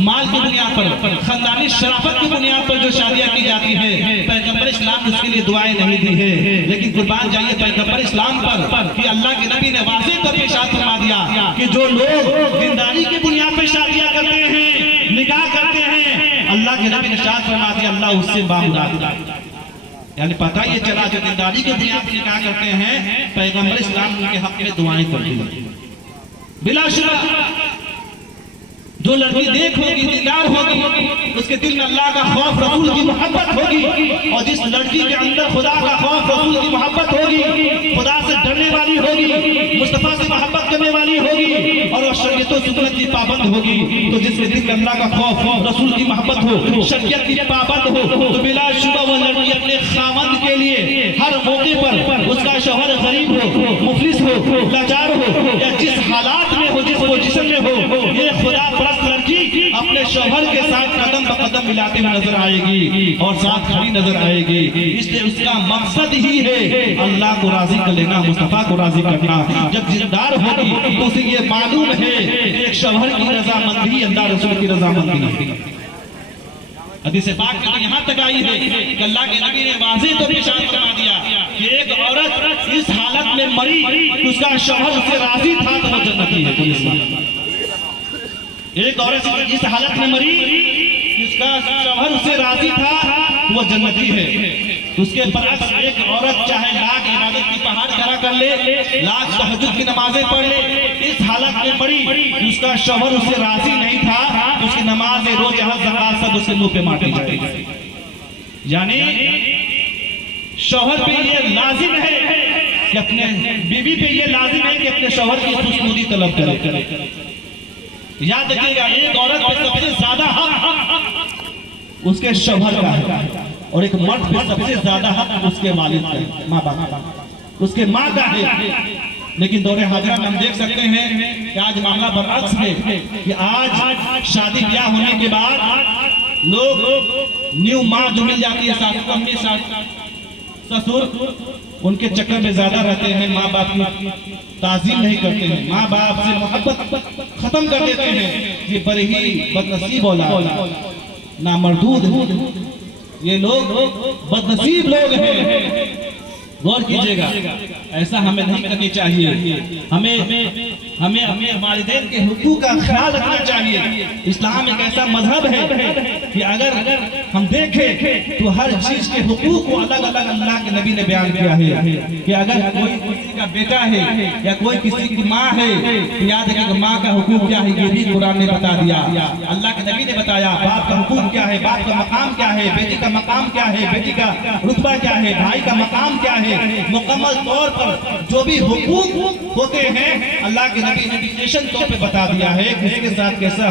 माल की बुनियाद पर, खानदानी शराफत की बुनियाद पर जो शादियां की जाती है पैगंबर इस्लाम ने उसके लिए दुआएं नहीं दी है। लेकिन कुर्बान जाइए पैगंबर इस्लाम पर कि अल्लाह के नबी ने वाज़ेह तौर पर इरशाद फरमा दिया कि जो लोग दीनदारी की बुनियाद पर शादियां करते हैं, निकाह करते हैं, अल्लाह के नबी ने इरशाद फरमा दिया अल्लाह उससे बामुराद। यानी पता ये चला जो दीनदारी के बुनियाद पर निकाह करते हैं पैगंबर इस्लाम उनके हक में दुआएं करते हैं। बिलाशुबह जो लड़की देख होगी, दीदार होगी, उसके दिल में अल्लाह का खौफ, रसूल की मोहब्बत होगी। और जिस लड़की के अंदर खुदा का खौफ, रसूल की मोहब्बत होगी, खुदा से डरने वाली होगी, मुस्तफा से मोहब्बत करने वाली होगी और वो शरीयत और सुन्नत की पाबंद होगी, तो जिसके दिल में अल्लाह का खौफ, रसूल की मोहब्बत हो, शरीयत की पाबंद हो, तो बिला शुबह वो लड़की अपने खामंद के लिए हर मौके पर, उसका शौहर गरीब हो, मुफलिस हो, लाचार हो या जिस हालात में हो, जिस पोजीशन में हो, ये खुदा परस्त लड़की अपने शौहर के साथ कदम ब कदम मिलाते हुए नजर आएगी और साथ खड़ी नजर आएगी। इसलिए उसका मकसद ही है अल्लाह को राजी कर लेना, मुस्तफा को राजी करना। जब जिम्मेदार होगी तो उसे ये मालूम है एक शौहर की रजामंदी अल्लाह रसूल की रजामंदी है। हदीस पाक में तो यहाँ तक आई है कि अल्लाह के नबी ने वाज़ेह तो पेशान फरमा दिया कि एक औरत इस हालत में मरी कि उसका शौहर उससे राजी था तो वो जन्नती है। एक औरत इस हालत में मरी कि उसका शौहर उससे राजी था वो जन्नती है। उसके बरअक्स एक औरत चाहे लाख इबादत की पहाड़ खड़ा कर ले, लाख तहज्जुद की नमाजें पढ़ ले, इस हालत में पड़ी उसका शौहर उससे राजी नहीं था, उसकी नमाज़ें, रोज़ ज़कात सब उसके मुंह पे माटी जाएगी। यानी शौहर पे ये लाजिम है कि अपने बीवी पे ये लाजिम है कि अपने शौहर की खुशनुदी तलब करे। याद रखिएगा, एक औरत पे सबसे ज्यादा हक उसके शौहर का है और एक मर्द पे सबसे ज्यादा हक उसके वालिद का है, माँ बाप, उसके माँ का है। लेकिन दौरे हाजरा में हम देख सकते हैं कि आज मामला बरअक्स है कि आज शादी ब्याह होने के बाद लोग न्यू माँ जो मिल जाती है, सासू अम्मी ससुर, उनके चक्कर में ज्यादा रहते हैं, माँ बाप की ताज़ीम नहीं करते हैं, माँ बाप से मोहब्बत खत्म कर देते हैं। ये बड़े ही बदनसीब औलाद, नामर्दूद, ये लोग बदनसीब लोग हैं। गौर कीजिएगा, ऐसा हमें नहीं करनी चाहिए। हमें अपने वालिदैन के हुकूक का ख्याल रखना चाहिए। इस्लाम एक ऐसा मजहब है कि अगर हम देखें तो हर चीज के हुकूक को अलग अलग अल्लाह के नबी ने बयान किया है कि अगर कोई किसी का बेटा है या कोई किसी की माँ है तो याद रखिएगा माँ का हुकूक क्या है, ये भी कुरान ने बता दिया। अल्लाह के नबी ने बताया बाप का हुकूक क्या है, बाप का मकाम क्या है, बेटी का मकाम क्या है, बेटी का रुतबा क्या है, भाई का मकाम क्या है। मुकम्मल तौर पर जो भी हुकूक होते हैं अल्लाह के नबी ने डिक्टेशन तौर पे बता दिया है किसके साथ कैसा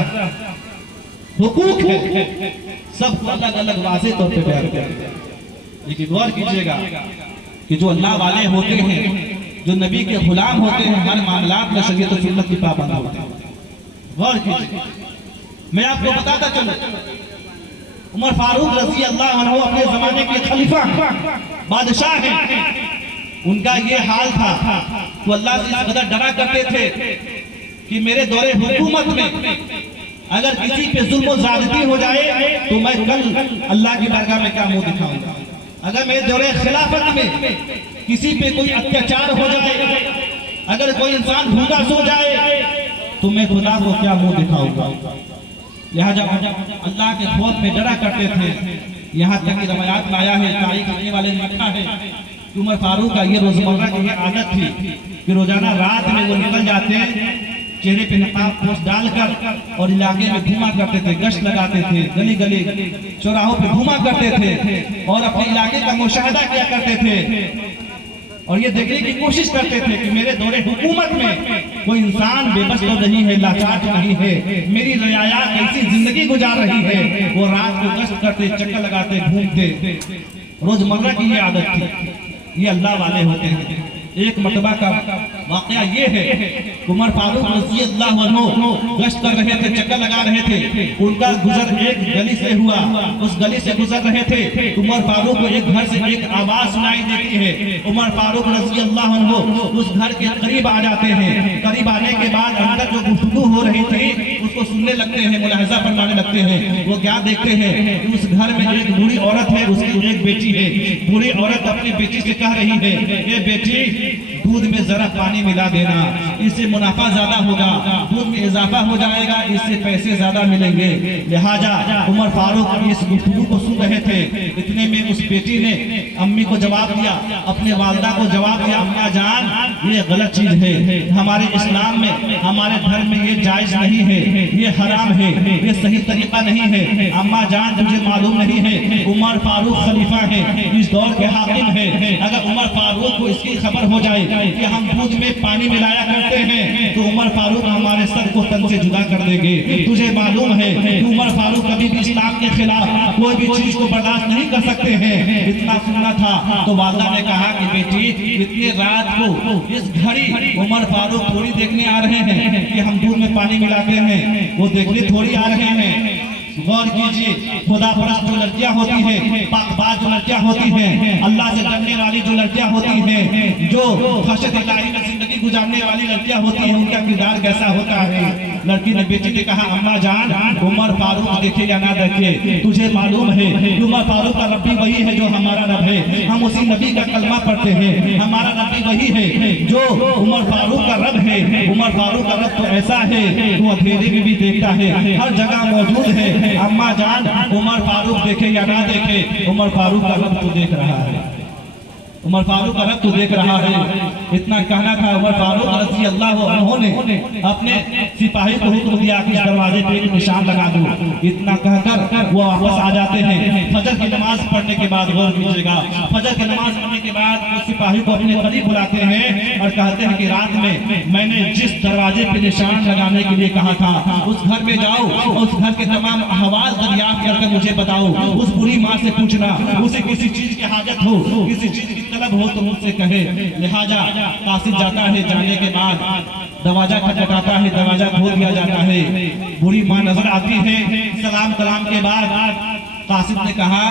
हुकूक है, सब अलग अलग वाज़ेह तौर पे बयान किया। लेकिन गौर कीजिएगा कि जो अल्लाह वाले होते हैं, जो नबी के गुलाम होते हैं, हर मामलात में शरीयत और सुन्नत की पाबंद होते हैं। गौर कीजिए, मैं आपको बताता चलूं, उमर फारूक रज़ी अल्लाह अन्हु अपने जमाने के खलीफा बादशाह हैं, उनका ये हाल था तो अल्लाह से इस कदर डरा करते थे कि मेरे दौरे हुकूमत में अगर किसी पे जुल्म और ज़्यादती हो जाए तो मैं कल अल्लाह की बारगाह में क्या मुंह दिखाऊंगा। अगर मेरे दौरे खिलाफत में किसी पे कोई अत्याचार हो जाए, अगर कोई इंसान भूखा सो जाए तो मैं खुदा को क्या मुंह दिखाऊंगा। लिहाजा अल्लाह के खौफ में डरा करते थे। यहाँ तक कि रवायात में आया है, तारीख लिखने वाले ने लिखा है कि उमर फारूक का ये रोजमर्रा की आदत थी कि रोजाना रात में वो निकल जाते, चेहरे पे नकाब पोछ डालकर और इलाके में घूमा करते थे, गश्त लगाते थे, गली गली चौराहों पे घूमा करते थे और अपने इलाके का मुशाहिदा किया करते थे और ये देखने की कोशिश करते थे कि मेरे दौरे हुकूमत में कोई इंसान बेबस तो नहीं है, लाचार तो नहीं है, मेरी रयाया कैसी जिंदगी गुजार रही है। वो रात को गश्त करते, चक्कर लगाते, घूमते, रोजमर्रा की ये आदत थी। ये अल्लाह वाले होते हैं। एक मरतबा का वाकया ये है, उमर फारूक रज़ी अल्लाह अन्हु गश्त कर रहे थे, चक्कर लगा रहे थे, उनका गुजर एक गली से हुआ, उस गली से गुजर रहे थे, उमर फारूक को एक घर से एक आवाज सुनाई देती है। उमर फारूक रज़ी अल्लाह अन्हु उस घर के करीब आ जाते हैं। करीब आने के बाद अंदर जो गुफ्तगू हो रही थी उसको सुनने लगते हैं, मुलाहिजा फरमाने लगते हैं। वो क्या देखते हैं कि उस घर में एक बूढ़ी औरत है, उसकी एक बेटी है। बूढ़ी औरत अपनी बेटी से कह रही है, ये बेटी दूध में जरा पानी मिला देना, इससे मुनाफा ज्यादा होगा, दूध में इजाफा हो जाएगा, इससे पैसे ज्यादा मिलेंगे। लिहाजा उमर फारूक इस गुफ्तगू को सुन रहे थे। इतने में उस बेटी ने अम्मी को जवाब दिया, अपने वालिदा को जवाब दिया, अम्मा जान ये गलत चीज है, हमारे इस्लाम में हमारे धर्म में ये जायज नहीं है, ये हराम है, ये सही तरीका नहीं है। अम्मा जान तुझे मालूम नहीं है उमर फारूक खलीफा है, इस दौर के हाकिम है, अगर उमर फारूक को इसकी खबर हो जाए कि हम दूध में पानी मिलाया करते हैं तो उमर फारूक हमारे सर को तन से जुदा कर देंगे। तुझे मालूम है कि उमर फारूक कभी भी इस्लाम के खिलाफ कोई भी चीज को बर्दाश्त नहीं कर सकते हैं। इतना सुनना था तो वालिदा ने कहा कि बेटी इतनी रात को इस घड़ी उमर फारूक थोड़ी देखने आ रहे हैं कि हम दूध में पानी मिलाते हैं, वो देखने थोड़ी आ रहे हैं। गौर कीजिए, खुदा परस्त जो लड़कियां होती हैं, पाकबाज जो लड़कियां होती हैं, अल्लाह से डरने वाली जो लड़कियां होती हैं, जो खशत इलाही में जिंदगी गुजारने वाली लड़कियां होती हैं, उनका किरदार कैसा होता है। लड़की ने बेटी ने कहा अम्मा जान उमर फारूक देखे या ना देखे, तुझे मालूम है उमर फारूक का रब भी वही है जो हमारा रब है, हम उसी नबी का कलमा पढ़ते हैं, हमारा रब भी वही है जो उमर फारूक का रब है। उमर फारूक का रब तो ऐसा है वो अंधेरे में भी देखता है, हर जगह मौजूद है। अम्मा जान उमर फारूक देखे या ना देखे, उमर फारूक का रब तो देख रहा है, उमर फारूक का रब तो देख रहा है। इतना कहना था। उमर फारूक रज़ी अल्लाह अन्हु ने अपने सिपाही को हुक्म दिया कि इस दरवाजे पे एक निशान लगा दो। इतना कहकर वो वापस आ जाते हैं। फजर की नमाज पढ़ने के बाद, गौर कीजिएगा, फजर की नमाज पढ़ने के बाद वो सिपाही को अपने करीब बुलाते हैं और कहते हैं कि रात में मैंने जिस दरवाजे पे निशान लगाने के लिए कहा था उस घर में जाओ, उस घर के तमाम अहवाल दरियाफ्त करके मुझे बताओ, उस बुरी माँ से पूछना, उसे किसी चीज की हाजत हो, किसी चीज की तलब हो तो मुझसे कहे। लिहाजा कासिद जाता है, जाने के बाद दरवाजा खटखटाता है, दरवाजा खोल दिया जाता है। बुरी माँ नजर आती है। सलाम कलाम के बाद कासिद ने कहा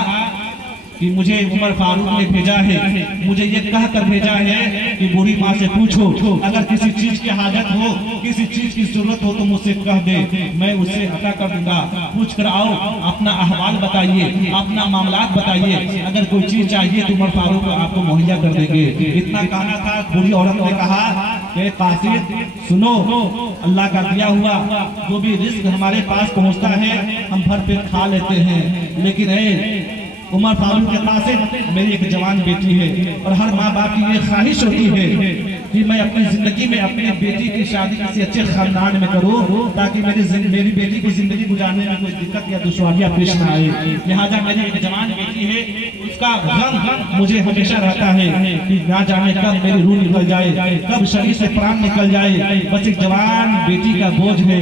कि मुझे उमर फारूक ने भेजा है, मुझे ये कह कर भेजा है कि बुरी माँ से पूछो, अगर किसी चीज की हाजत हो, किसी चीज की जरूरत हो तो मुझसे कह दे, मैं उसे अता कर दूंगा। पूछ कर आओ, अपना अहवाल बताइए, अपना मामलात बताइए, अगर कोई चीज चाहिए तो उमर फारूक आपको मुहैया कर देंगे। इतना कहना था। बुरी औरत ने कहा कि कासिद सुनो, अल्लाह का दिया हुआ जो भी रिस्क हमारे पास पहुंचता है हम भर पेट खा लेते हैं, लेकिन उमर फारूक के कासिद मेरी एक जवान बेटी है और हर माँ बाप की ये ख्वाहिश होती है कि मैं अपनी जिंदगी में अपनी बेटी की शादी किसी अच्छे खानदान में करूं ताकि मेरी बेटी को जिंदगी गुजारने में कोई दिक्कत या दुश्वारियां पेश न आए। लिहाजा मेरी एक जवान बेटी है, उसका गम मुझे हमेशा रहता है कि ना जाने कब मेरी रूह निकल जाए, कब शरीर से प्राण निकल जाए। बस एक जवान बेटी का बोझ है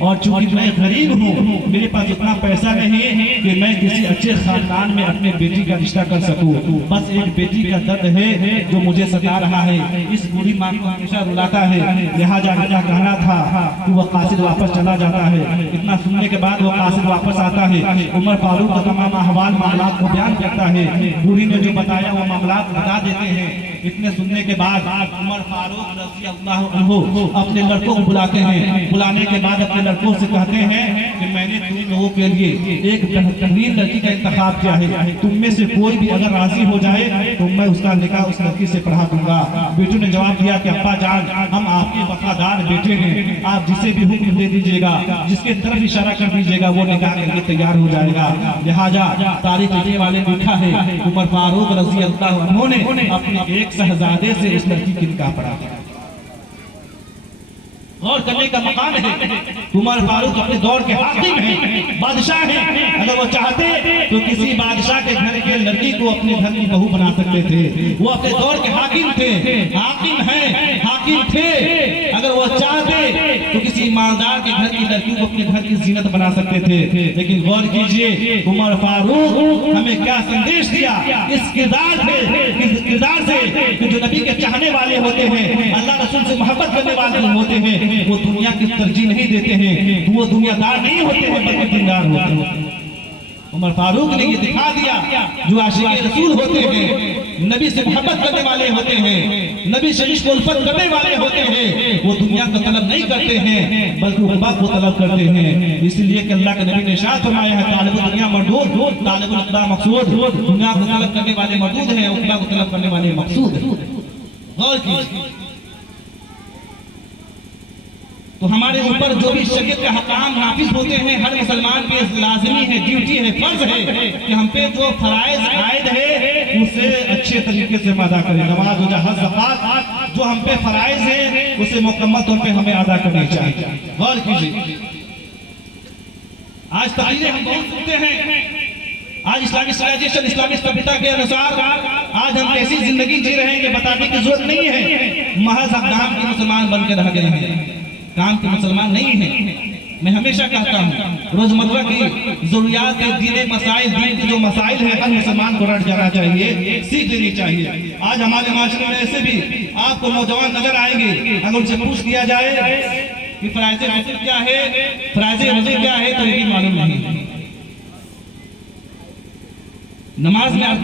और चूंकि मैं गरीब हूँ, मेरे पास इतना पैसा नहीं है कि मैं किसी अच्छे खानदान में अपने बेटी का रिश्ता कर सकूं। बस एक बेटी का दर्द है जो मुझे सता रहा है, इस बुरी माँ को हमेशा रुलाता है। लिहाजा क्या कहना था कि वह कासिद वापस चला जाता है। इतना सुनने के बाद वो कासिद वापस आता है, उमर फारूक का तमाम अहवाल मामलात को बयान करता है। बूढ़ी ने जो बताया वो मामलात बता देते हैं। इतने सुनने के बाद उमर फारूक रज़ी अल्लाह अन्हु अपने लड़कों को बुलाते हैं। बुलाने के बाद अपने लड़कों से कहते हैं कि मैंने तुम लोगों के लिए एक बेहतरीन लड़की का इंतखाब किया है, तुम में से कोई भी अगर राजी हो जाए तो मैं उसका निकाह उस लड़की से पढ़ा दूंगा। बेटू ने जवाब दिया कि अब्बा जान हम आपके वफादार बेटे हैं, आप जिसे भी हुक्म दे दीजिएगा, जिसके तरफ इशारा कर दीजिएगा वो निकाह करके तैयार हो जाएगा। लिहाजा तारीख लिखने वाले लिखा है उमर फारूक रज़ी अल्लाह अन्हु ने अपने एक शहजादे से उस लड़की की निकाह पढ़ा। गौर करने का मकाम है, उमर फारूक अपने दौर के हाकिम हैं, बादशाह हैं। अगर वो चाहते तो किसी बादशाह के घर के लड़की को अपने घर की बहू बना सकते थे। वो अपने दौर के हाकिम थे, हाकिम हैं, हाकिम थे। अगर वो चाहते तो किसी ईमानदार के घर की लड़की को अपने घर की जीनत बना सकते थे। लेकिन गौर कीजिए उमर फारूक हमें क्या संदेश दिया इस किरदार से कि जो नबी के चाहने वाले होते हैं, अल्लाह रसूल से मोहब्बत करने वाले होते हैं, वो दुनिया की तरजीह नहीं देते हैं, वो दुनियादार नहीं होते हैं बल्कि दीनदार होते हैं। उमर फारूक ने ये दिखा दिया जो आशिक़े रसूल होते हैं, नबी से मोहब्बत करने वाले होते हैं, नबी शरीफ को उल्फत करने वाले होते हैं, वो दुनिया का तलब नहीं करते हैं बल्कि उक़बा को तलब करते हैं। इसलिए कि अल्लाह के नबी ने इरशाद फरमाया है तालिबुल दुनिया मरदूद तालिबुल उक़बा मक़सूद, दुनिया को तलब करने वाले मरदूद हैं, उक़बा को तलब करने वाले मक़सूद हैं। गौर कीजिए। तो हमारे ऊपर जो भी शरीयत के हकाम नाफिज होते हैं, हर मुसलमान पे लाजमी है, ड्यूटी है, फर्ज है कि हम पे जो फराइज आयद है उसे अच्छे तरीके से अदा करें। नमाज, रोजा, हज, ज़कात जो हम पे फराइज है उसे मुकम्मल तौर पे हमें अदा करनी चाहिए। गौर कीजिए, आज तकरीरें हम बहुत सुनते हैं, आज इस्लामिक सिविलाइजेशन, इस्लामिक सभ्यता के अनुसार आज हम कैसी जिंदगी जी रहे हैं कि बताने की जरूरत नहीं है। महज काम के मुसलमान बनकर रह गए हैं, काम के मुसलमान नहीं है। मैं हमेशा कहता हूँ रोजमर्रा की जरूरियात के दीन मसाइल, दीन के जो मसाइल है हर मुसलमान को रट जाना चाहिए, सीख लेनी चाहिए। आज हमारे माशरे में ऐसे भी आपको नौजवान नजर आएंगे, अगर उनसे पूछ दिया जाए कि फराइज़े वज़ू क्या है, फराइज़े वज़ू क्या है, तो ये भी मालूम नहीं। नमाज में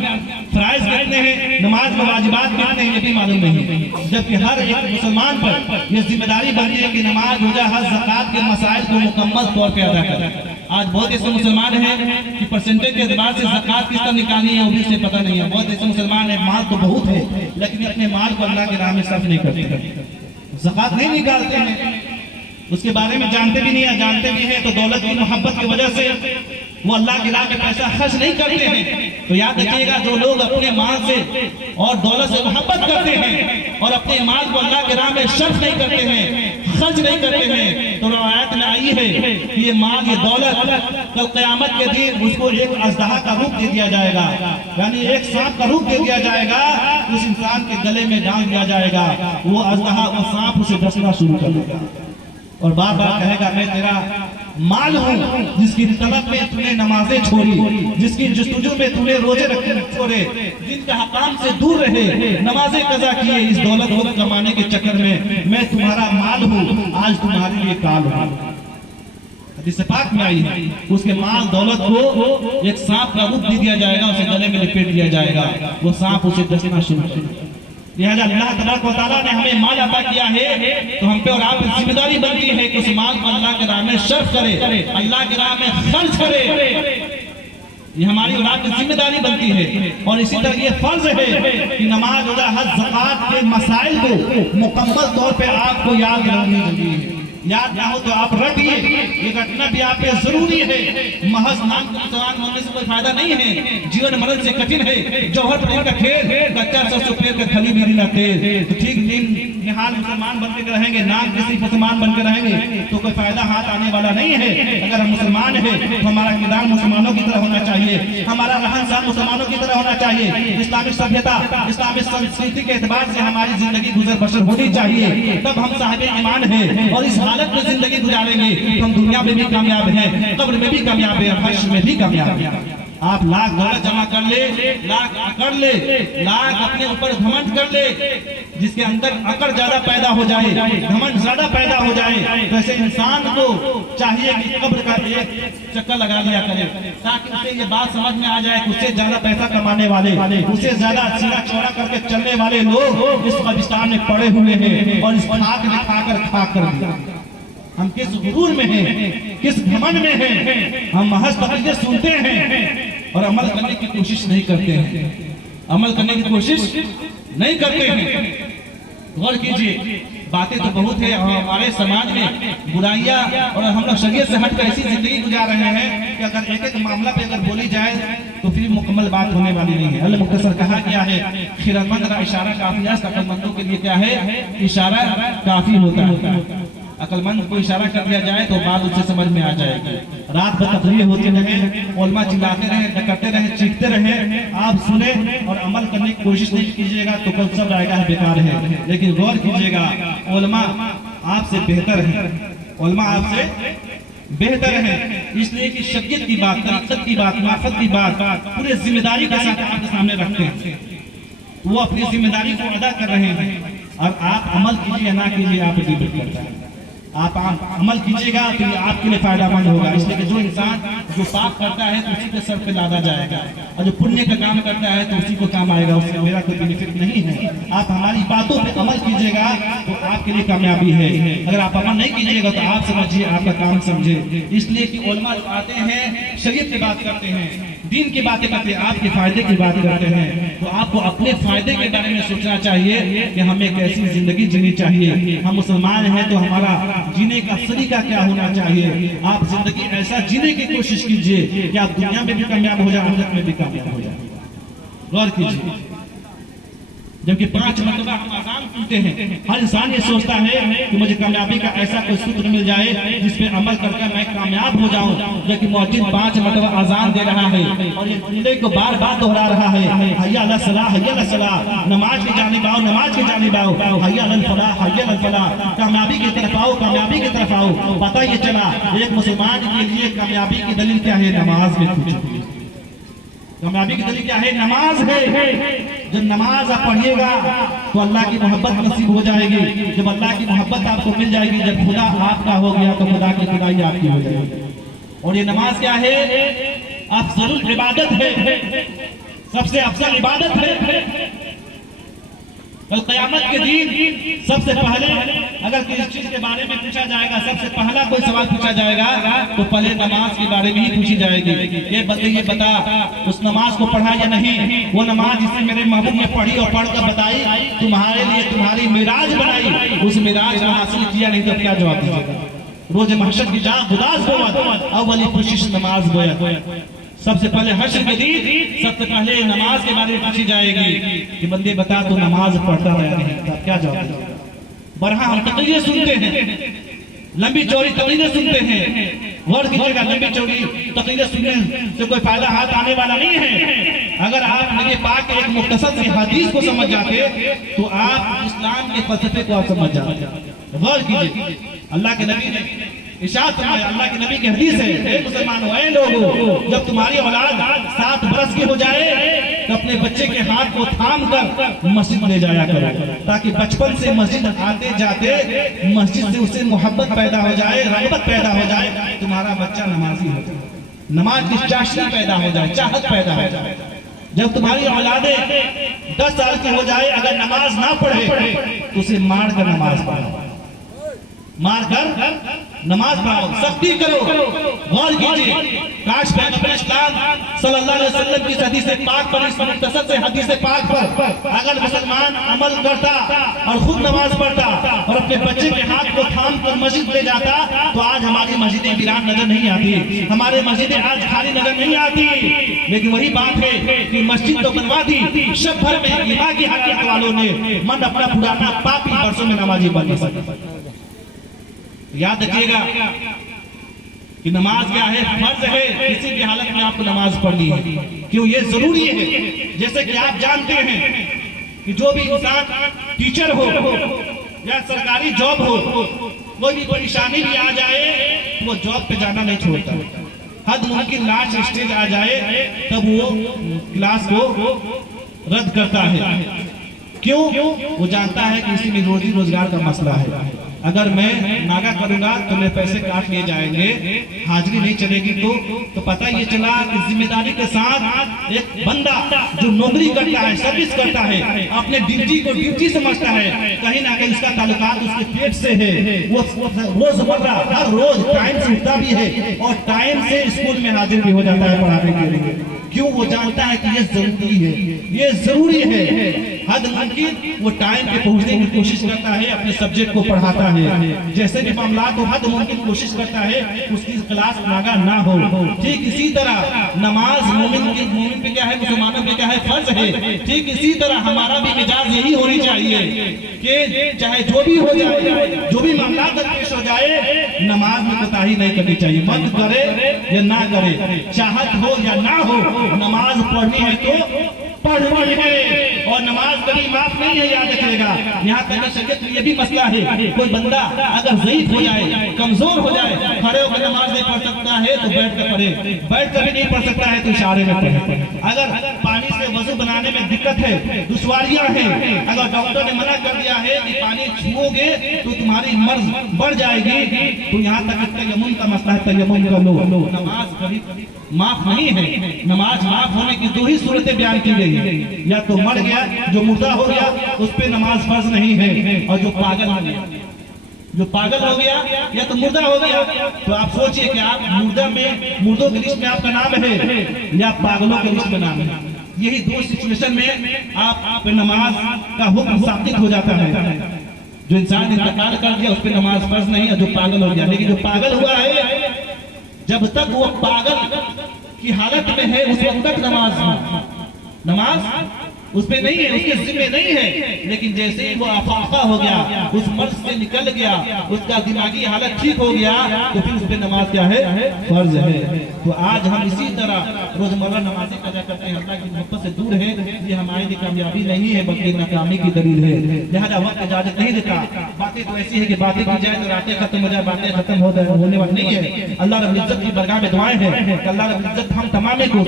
फराइज कितने हैं, नमाज में वाजिबात कितने हैं, ये भी मालूम नहीं। जबकि हर एक मुसलमान पर यह जिम्मेदारी बनती है कि नमाज, रोजा, हज, ज़कात के मसाइल को मुकम्मल तौर पे अदा करें। आज बहुत ऐसे मुसलमान हैं कि परसेंटेज के एतबार से ज़कात किस तरह निकालनी है वो भी उसे पता नहीं है। बहुत ऐसे मुसलमान है, माल तो बहुत है लेकिन अपने माल को अल्लाह के राह में सर्फ नहीं करते, ज़कात नहीं निकालते हैं, उसके बारे में जानते भी नहीं है। जानते भी हैं तो दौलत की मोहब्बत की वजह से वो अल्लाह के राह में पैसा खर्च नहीं करते हैं। तो याद रखिएगा, जो लोग अपने माल से और दौलत से मोहब्बत करते हैं और अपने माल को अल्लाह के राह में सर्फ नहीं करते हैं, खर्च नहीं करते हैं, तो रवायत में आई है कि ये माल, ये दौलत कल क़यामत के दिन उसको एक अज़दहा का रूप दे दिया जाएगा, यानी एक सांप का रूप दे दिया जाएगा, उस इंसान के गले में डाल दिया जाएगा। वो अज़दहा, वो सांप उसे डसना शुरू कर देगा और बार बार कहेगा मैं तेरा माल हूँ, जिसकी तलब में तूने नमाजें छोड़ी, जिसकी जस्तुजू में तूने रोजे रखे छोड़े, जिनका हकाम से दूर रहे, नमाजें कज़ा किए, इस दौलत को कमाने के चक्कर में मैं तुम्हारा माल हूँ, आज तुम्हारे लिए काल हूँ। हदीस पाक में आई है, उसके माल दौलत को एक सांप का रूप दे दिया जाएगा, उसे गले में लपेट दिया जाएगा, वो सांप उसे डसना शुरू करेगा। लिहाजा अल्लाह तबारक व तआला ने हमें माल अता किया है तो हम पे और आप की जिम्मेदारी बनती है कि उस माल को अल्लाह के राह में सर्फ करे, अल्लाह के राह में खर्च करे। ये हमारी और आपकी जिम्मेदारी बनती है। और इसी तरह ये फर्ज है कि नमाज, रोजा, हज, ज़कात के मसाइल को मुकम्मल तौर पे आपको याद रखनी चाहिए। याद ना हो तो आप रटिए, ये रटना भी आप पे जरूरी है। महज नाम का मुसलमान होने से कोई फायदा नहीं है, जीवन मरण से कठिन है। जौहर प्लेट का खेल, कच्चा सरसों प्लेट का खली मेरी ना तेल। तो ठीक निहाल मुसलमान बनकर रहेंगे, नाम किसी मुसलमान बनकर रहेंगे तो कोई फायदा हाथ आने वाला नहीं है। अगर हम मुसलमान है तो हमारा किरदार मुसलमानों की तरह होना चाहिए, हमारा रहन सहन मुसलमानों की तरह होना चाहिए। इस्लामिक सभ्यता, इस्लामिक संस्कृति के एतबार से हमारी जिंदगी गुजर बसर होनी चाहिए, तब हम साहिब ईमान है। और इस हालत में जिंदगी गुजारेंगे तो हम दुनिया में भी कामयाब हैं, कब्र में भी कामयाब है, हश्र में भी कामयाब है। आप लाख दौलत जमा कर ले, लाख कर ले, लाख अपने ऊपर घमंड कर ले, जिसके अंदर अकड़ ज्यादा पैदा हो जाए, घमंड ज्यादा पैदा हो जाए, तो ऐसे इंसान को चाहिए कि कब्र का एक चक्कर लगा लिया करे, ताकि उसे ये बात समझ में आ जाए कि उससे ज्यादा पैसा कमाने वाले, उससे ज्यादा सीधा चौड़ा करके चलने वाले लोग इस कब्रिस्तान में पड़े हुए हैं और इस खाक में खाकर दिया। हम किस गुरूर में हैं, किस घमंड में हैं। हम महज तकरीरें सुनते हैं और अमल करने की कोशिश नहीं करते हैं, अमल करने की कोशिश नहीं करते हैं। गौर कीजिए, बातें तो बहुत है हमारे समाज में, बुराइयां, और हम लोग शरीयत से हटकर ऐसी जिंदगी गुजार रहे हैं कि अगर एक एक मामला पे अगर बोली जाए तो फिर मुकम्मल बात होने वाली नहीं है। अल्लाह मुख्तसर कहा गया है, खिरदमंद का इशारा काफी है, अक्लमंदों के लिए क्या है, इशारा काफी होता है। अक्लमंद को इशारा कर दिया जाए तो बात उससे समझ में आ जाएगी। रात भर तकरीर होती रहे, उलमा चिल्लाते रहे, डकरते रहे, चीखते रहे, आप सुने और अमल करने की कोशिश नहीं कीजिएगा तो कल सब रहेगा बेकार है। लेकिन गौर कीजिएगा, उलमा आपसे बेहतर है, उलमा आपसे बेहतर है, इसलिए कि शरीयत की बात, तरीक़त की बात, माफ़त की बात पूरे जिम्मेदारी के साथ आपके सामने रखते हैं। वो अपनी जिम्मेदारी को अदा कर रहे हैं और आप अमल कीजिए ना कीजिए आप डिपेंड करता है। आप अमल कीजिएगा तो ये आपके लिए फायदामंद होगा। इसलिए कि जो इंसान जो पाप करता है तो उसी के सर पे लादा जाएगा, और जो पुण्य का काम करता है तो उसी को काम आएगा, उससे मेरा कोई बेनिफिट नहीं है। आप हमारी बातों पे अमल कीजिएगा तो आपके लिए कामयाबी है। अगर आप अमल नहीं कीजिएगा तो आप समझिए आपका काम समझे। इसलिए कि उलमा आते हैं, शरीयत की बात करते हैं, दीन की बातें करते हैं, आपके फायदे की बात करते हैं, तो आपको अपने फायदे के बारे में सोचना चाहिए कि हमें कैसी जिंदगी जीनी चाहिए। हम मुसलमान हैं तो हमारा जीने का तरीका क्या होना चाहिए। आप जिंदगी ऐसा जीने की कोशिश कीजिए कि आप दुनिया में भी कामयाब हो जाए, आखिरत में भी कामयाब हो जाए। गौर कीजिए, जबकि 5 मरतबा हम अज़ान सुनते हैं, हर इंसान ये सोचता है कि मुझे कामयाबी का ऐसा कोई सूत्र मिल जाए जिस पे अमल करके मैं कामयाब हो जाऊं। जबकि मुअज्जिन 5 मरतबा अज़ान दे रहा है और ये जुमले को बार बार दोहरा रहा है, हय्या अला सलाह, हय्या अला सलाह, नमाज की जानिब आओ, नमाज की जानिब आओ, हय्या अल फलाह, हय्या अल फलाह, कामयाबी की तरफ आओ, कामयाबी की तरफ आओ। पता ये चला एक मुसलमान के लिए कामयाबी की दलील क्या है, नमाज में पूछो। कामयाबी की दलील क्या है, नमाज है। जब नमाज आप पढ़िएगा तो अल्लाह की मोहब्बत नसीब हो जाएगी। जब अल्लाह की मोहब्बत आपको मिल जाएगी, जब खुदा आपका हो गया तो खुदा की खुदाई आपकी हो जाएगी। और ये नमाज क्या है, अफजल इबादत है, सबसे अफजल इबादत है। कल क़यामत के दिन सबसे पहले अगर किसी चीज के बारे में पूछा जाएगा, सबसे पहला कोई सवाल पूछा जाएगा तो पहले नमाज के बारे में ही पूछी जाएगी। ये बता उस नमाज को पढ़ा या नहीं, वो नमाज जिसे मेरे महबूब ने पढ़ी और पढ़कर बताई, तुम्हारे लिए तुम्हारी मिराज बनाई, उस मिराज को हासिल किया नहीं तो क्या जवाब दीजिएगा। रोज महशर की जान गुदास अव्वली कोशिश नमाज बोया। सबसे पहले हश्र के दिन सबसे पहले नमाज के बारे में पूछी जाएगी कि बंदे बता तो नमाज पढ़ता है नहीं, तब क्या जवाब देगा। बरहा हम तकरीरें सुनते हैं, लंबी चौड़ी तकरीरें सुनते हैं, गौर कीजिएगा लंबी चौड़ी तकरीरें सुनने से कोई फायदा हाथ आने वाला नहीं है। अगर आप नबी पाक के एक मुख्तसर सी हदीस को समझ जाते तो आप इस्लाम के फलसफे को आप समझ जाते। गौर कीजिए, अल्लाह के नबी ने इरशाद फरमाया, अल्लाह के नबी की हदीस है, हे मुसलमानों, ऐ लोगों, जब तुम्हारी औलाद 7 बरस की हो जाए तो अपने बच्चे के हाथ को थाम कर मस्जिद ले जाया करो, ताकि बचपन से मस्जिद आते जाते मस्जिद से उसे मोहब्बत पैदा हो जाए, रग़बत पैदा हो जाए, तुम्हारा बच्चा नमाजी हो जाए, नमाज की चाशनी पैदा हो जाए, चाहत पैदा हो जाए। जब तुम्हारी औलादें 10 साल की हो जाए, अगर नमाज ना पढ़े तो उसे मार कर नमाज पढ़ाओ, मार कर नमाज पढ़ाओ, सख्ती करो। गौर कीजिए, काश पैगंबर इस्लाम सल्लल्लाहु अलैहि वसल्लम की हदीस पाक पर, इस मुख्तसर से हदीस पाक पर अगर मुसलमान अमल करता और खुद नमाज पढ़ता और अपने बच्चे के हाथ को थाम कर मस्जिद ले जाता तो आज हमारी मस्जिदें वीरान नजर नहीं आती, हमारे मस्जिदें आज खाली नजर नहीं आती। लेकिन वही बात है कि मस्जिद तो बनवा दी, शब भर में इमाम की हकीकत वालों ने मन अपना पुराना पापी बरसों में नमाजी बन नहीं सका। याद रखिएगा कि नमाज क्या है, फर्ज है, किसी भी हालत में आपको नमाज पढ़नी है। क्यों ये जरूरी है, जैसे कि आप जानते हैं कि जो भी इंसान टीचर हो या सरकारी जॉब हो, कोई भी परेशानी भी आ जाए वो जॉब पे जाना नहीं छोड़ता। हद मुमकिन लास्ट स्टेज आ जाए तब वो क्लास को रद्द करता है। क्यों? वो जानता है कि इसी में रोजी रोजगार का मसला है। अगर मैं नागा करूंगा तो मेरे पैसे काट लिए जाएंगे, हाजिरी नहीं चलेगी तो पता ये चला कि जिम्मेदारी के साथ एक बंदा जो नौकरी करता है, सर्विस करता है, अपने ड्यूटी को ड्यूटी समझता है, कहीं ना कहीं उसका ताल्लुकात उसके पेट से है। वो रोजमर्रा हर रोज टाइम से उठता भी है और टाइम से स्कूल में हाजिर भी हो जाता है पढ़ाने के लिए। क्यों? वो जानता है कि ये जरूरी है, ये जरूरी है। हद मुमकिन वो टाइम पे पहुंचने की कोशिश करता है, अपने सब्जेक्ट को पढ़ाता है। जैसे भी मामला तो हद मुमकिन कोशिश करता है उसकी क्लास नागा ना हो। ठीक इसी तरह नमाज मोमिन पे क्या है, मुसलमानों पे क्या है, फर्ज है। ठीक इसी तरह हमारा भी मिजाज यही होनी चाहिए कि चाहे जो भी हो जाए, जो भी मामला पेश हो जाए, नमाज में कोताही नहीं करनी चाहिए। मन करे या ना करे, चाहत हो या ना हो, नमाज पढ़नी है तो पढ़नी है। और और नमाज कभी माफ नहीं है, याद रखिएगा। यहाँ तक कि शरीयत में ये भी मसला है, कोई बंदा अगर ज़ईफ हो जाए, कमजोर हो जाए, खड़े होकर नमाज नहीं पढ़ सकता है तो बैठ कर पढ़े, बैठ कर भी नहीं पढ़ सकता है तो इशारे में पढ़े। अगर पानी से वजू बनाने में दिक्कत है, दुश्वारियां हैं, अगर डॉक्टर ने मना कर दिया है कि पानी छुओगे तो तुम्हारी मर्ज बढ़ जाएगी, तो यहाँ तक तयम्मुम का मसला है, तयम्मुम कर लो। नमाज कभी माफ नहीं है। नमाज माफ होने की दो ही सूरतें बयान की गई है, या तो मर गया, जो मुर्दा हो गया उस पर नमाज फर्ज नहीं है, और जो पागल हो गया, जो पागल हो गया या तो मुर्दा हो गया, तो आप सोचिए कि आप मुर्दों की लिस्ट में आपका नाम है या पागलों की लिस्ट में नाम है। यही दो सिचुएशन में आप नमाज का हुक्म साबित हो जाता है। जो इंसान इंतकाल कर दिया उस पर नमाज फर्ज नहीं है, जो पागल हो गया। लेकिन जो पागल हुआ है, जब तक वो पागल की हालत में है उस वक्त तक नमाज उस पे नहीं है, उसके जिम्मे नहीं है। लेकिन जैसे ही वो अफाफा हो गया, उस मर्ज से निकल गया, उसका दिमागी हालत ठीक हो गया, तो फिर उस पे नमाज क्या है, फर्ज है। तो आज हम इसी तरह रोजमर्रा नमाजें अदा करते हैं, अल्लाह की मोहब्बत से दूर है। ये हमारे लिए कामयाबी नहीं है बल्कि नाकामी की दलील है। लिहाजा वक्त इजाजत नहीं देता। बातें तो ऐसी है कि बातें की जाए तो रातें खत्म हो जाए, बातें खत्म होने वाली नहीं है। अल्लाह रब्बुल इज्जत की बरगाह में दुआएं हैं कि अल्लाह रब्बुल इज्जत हम तमाम को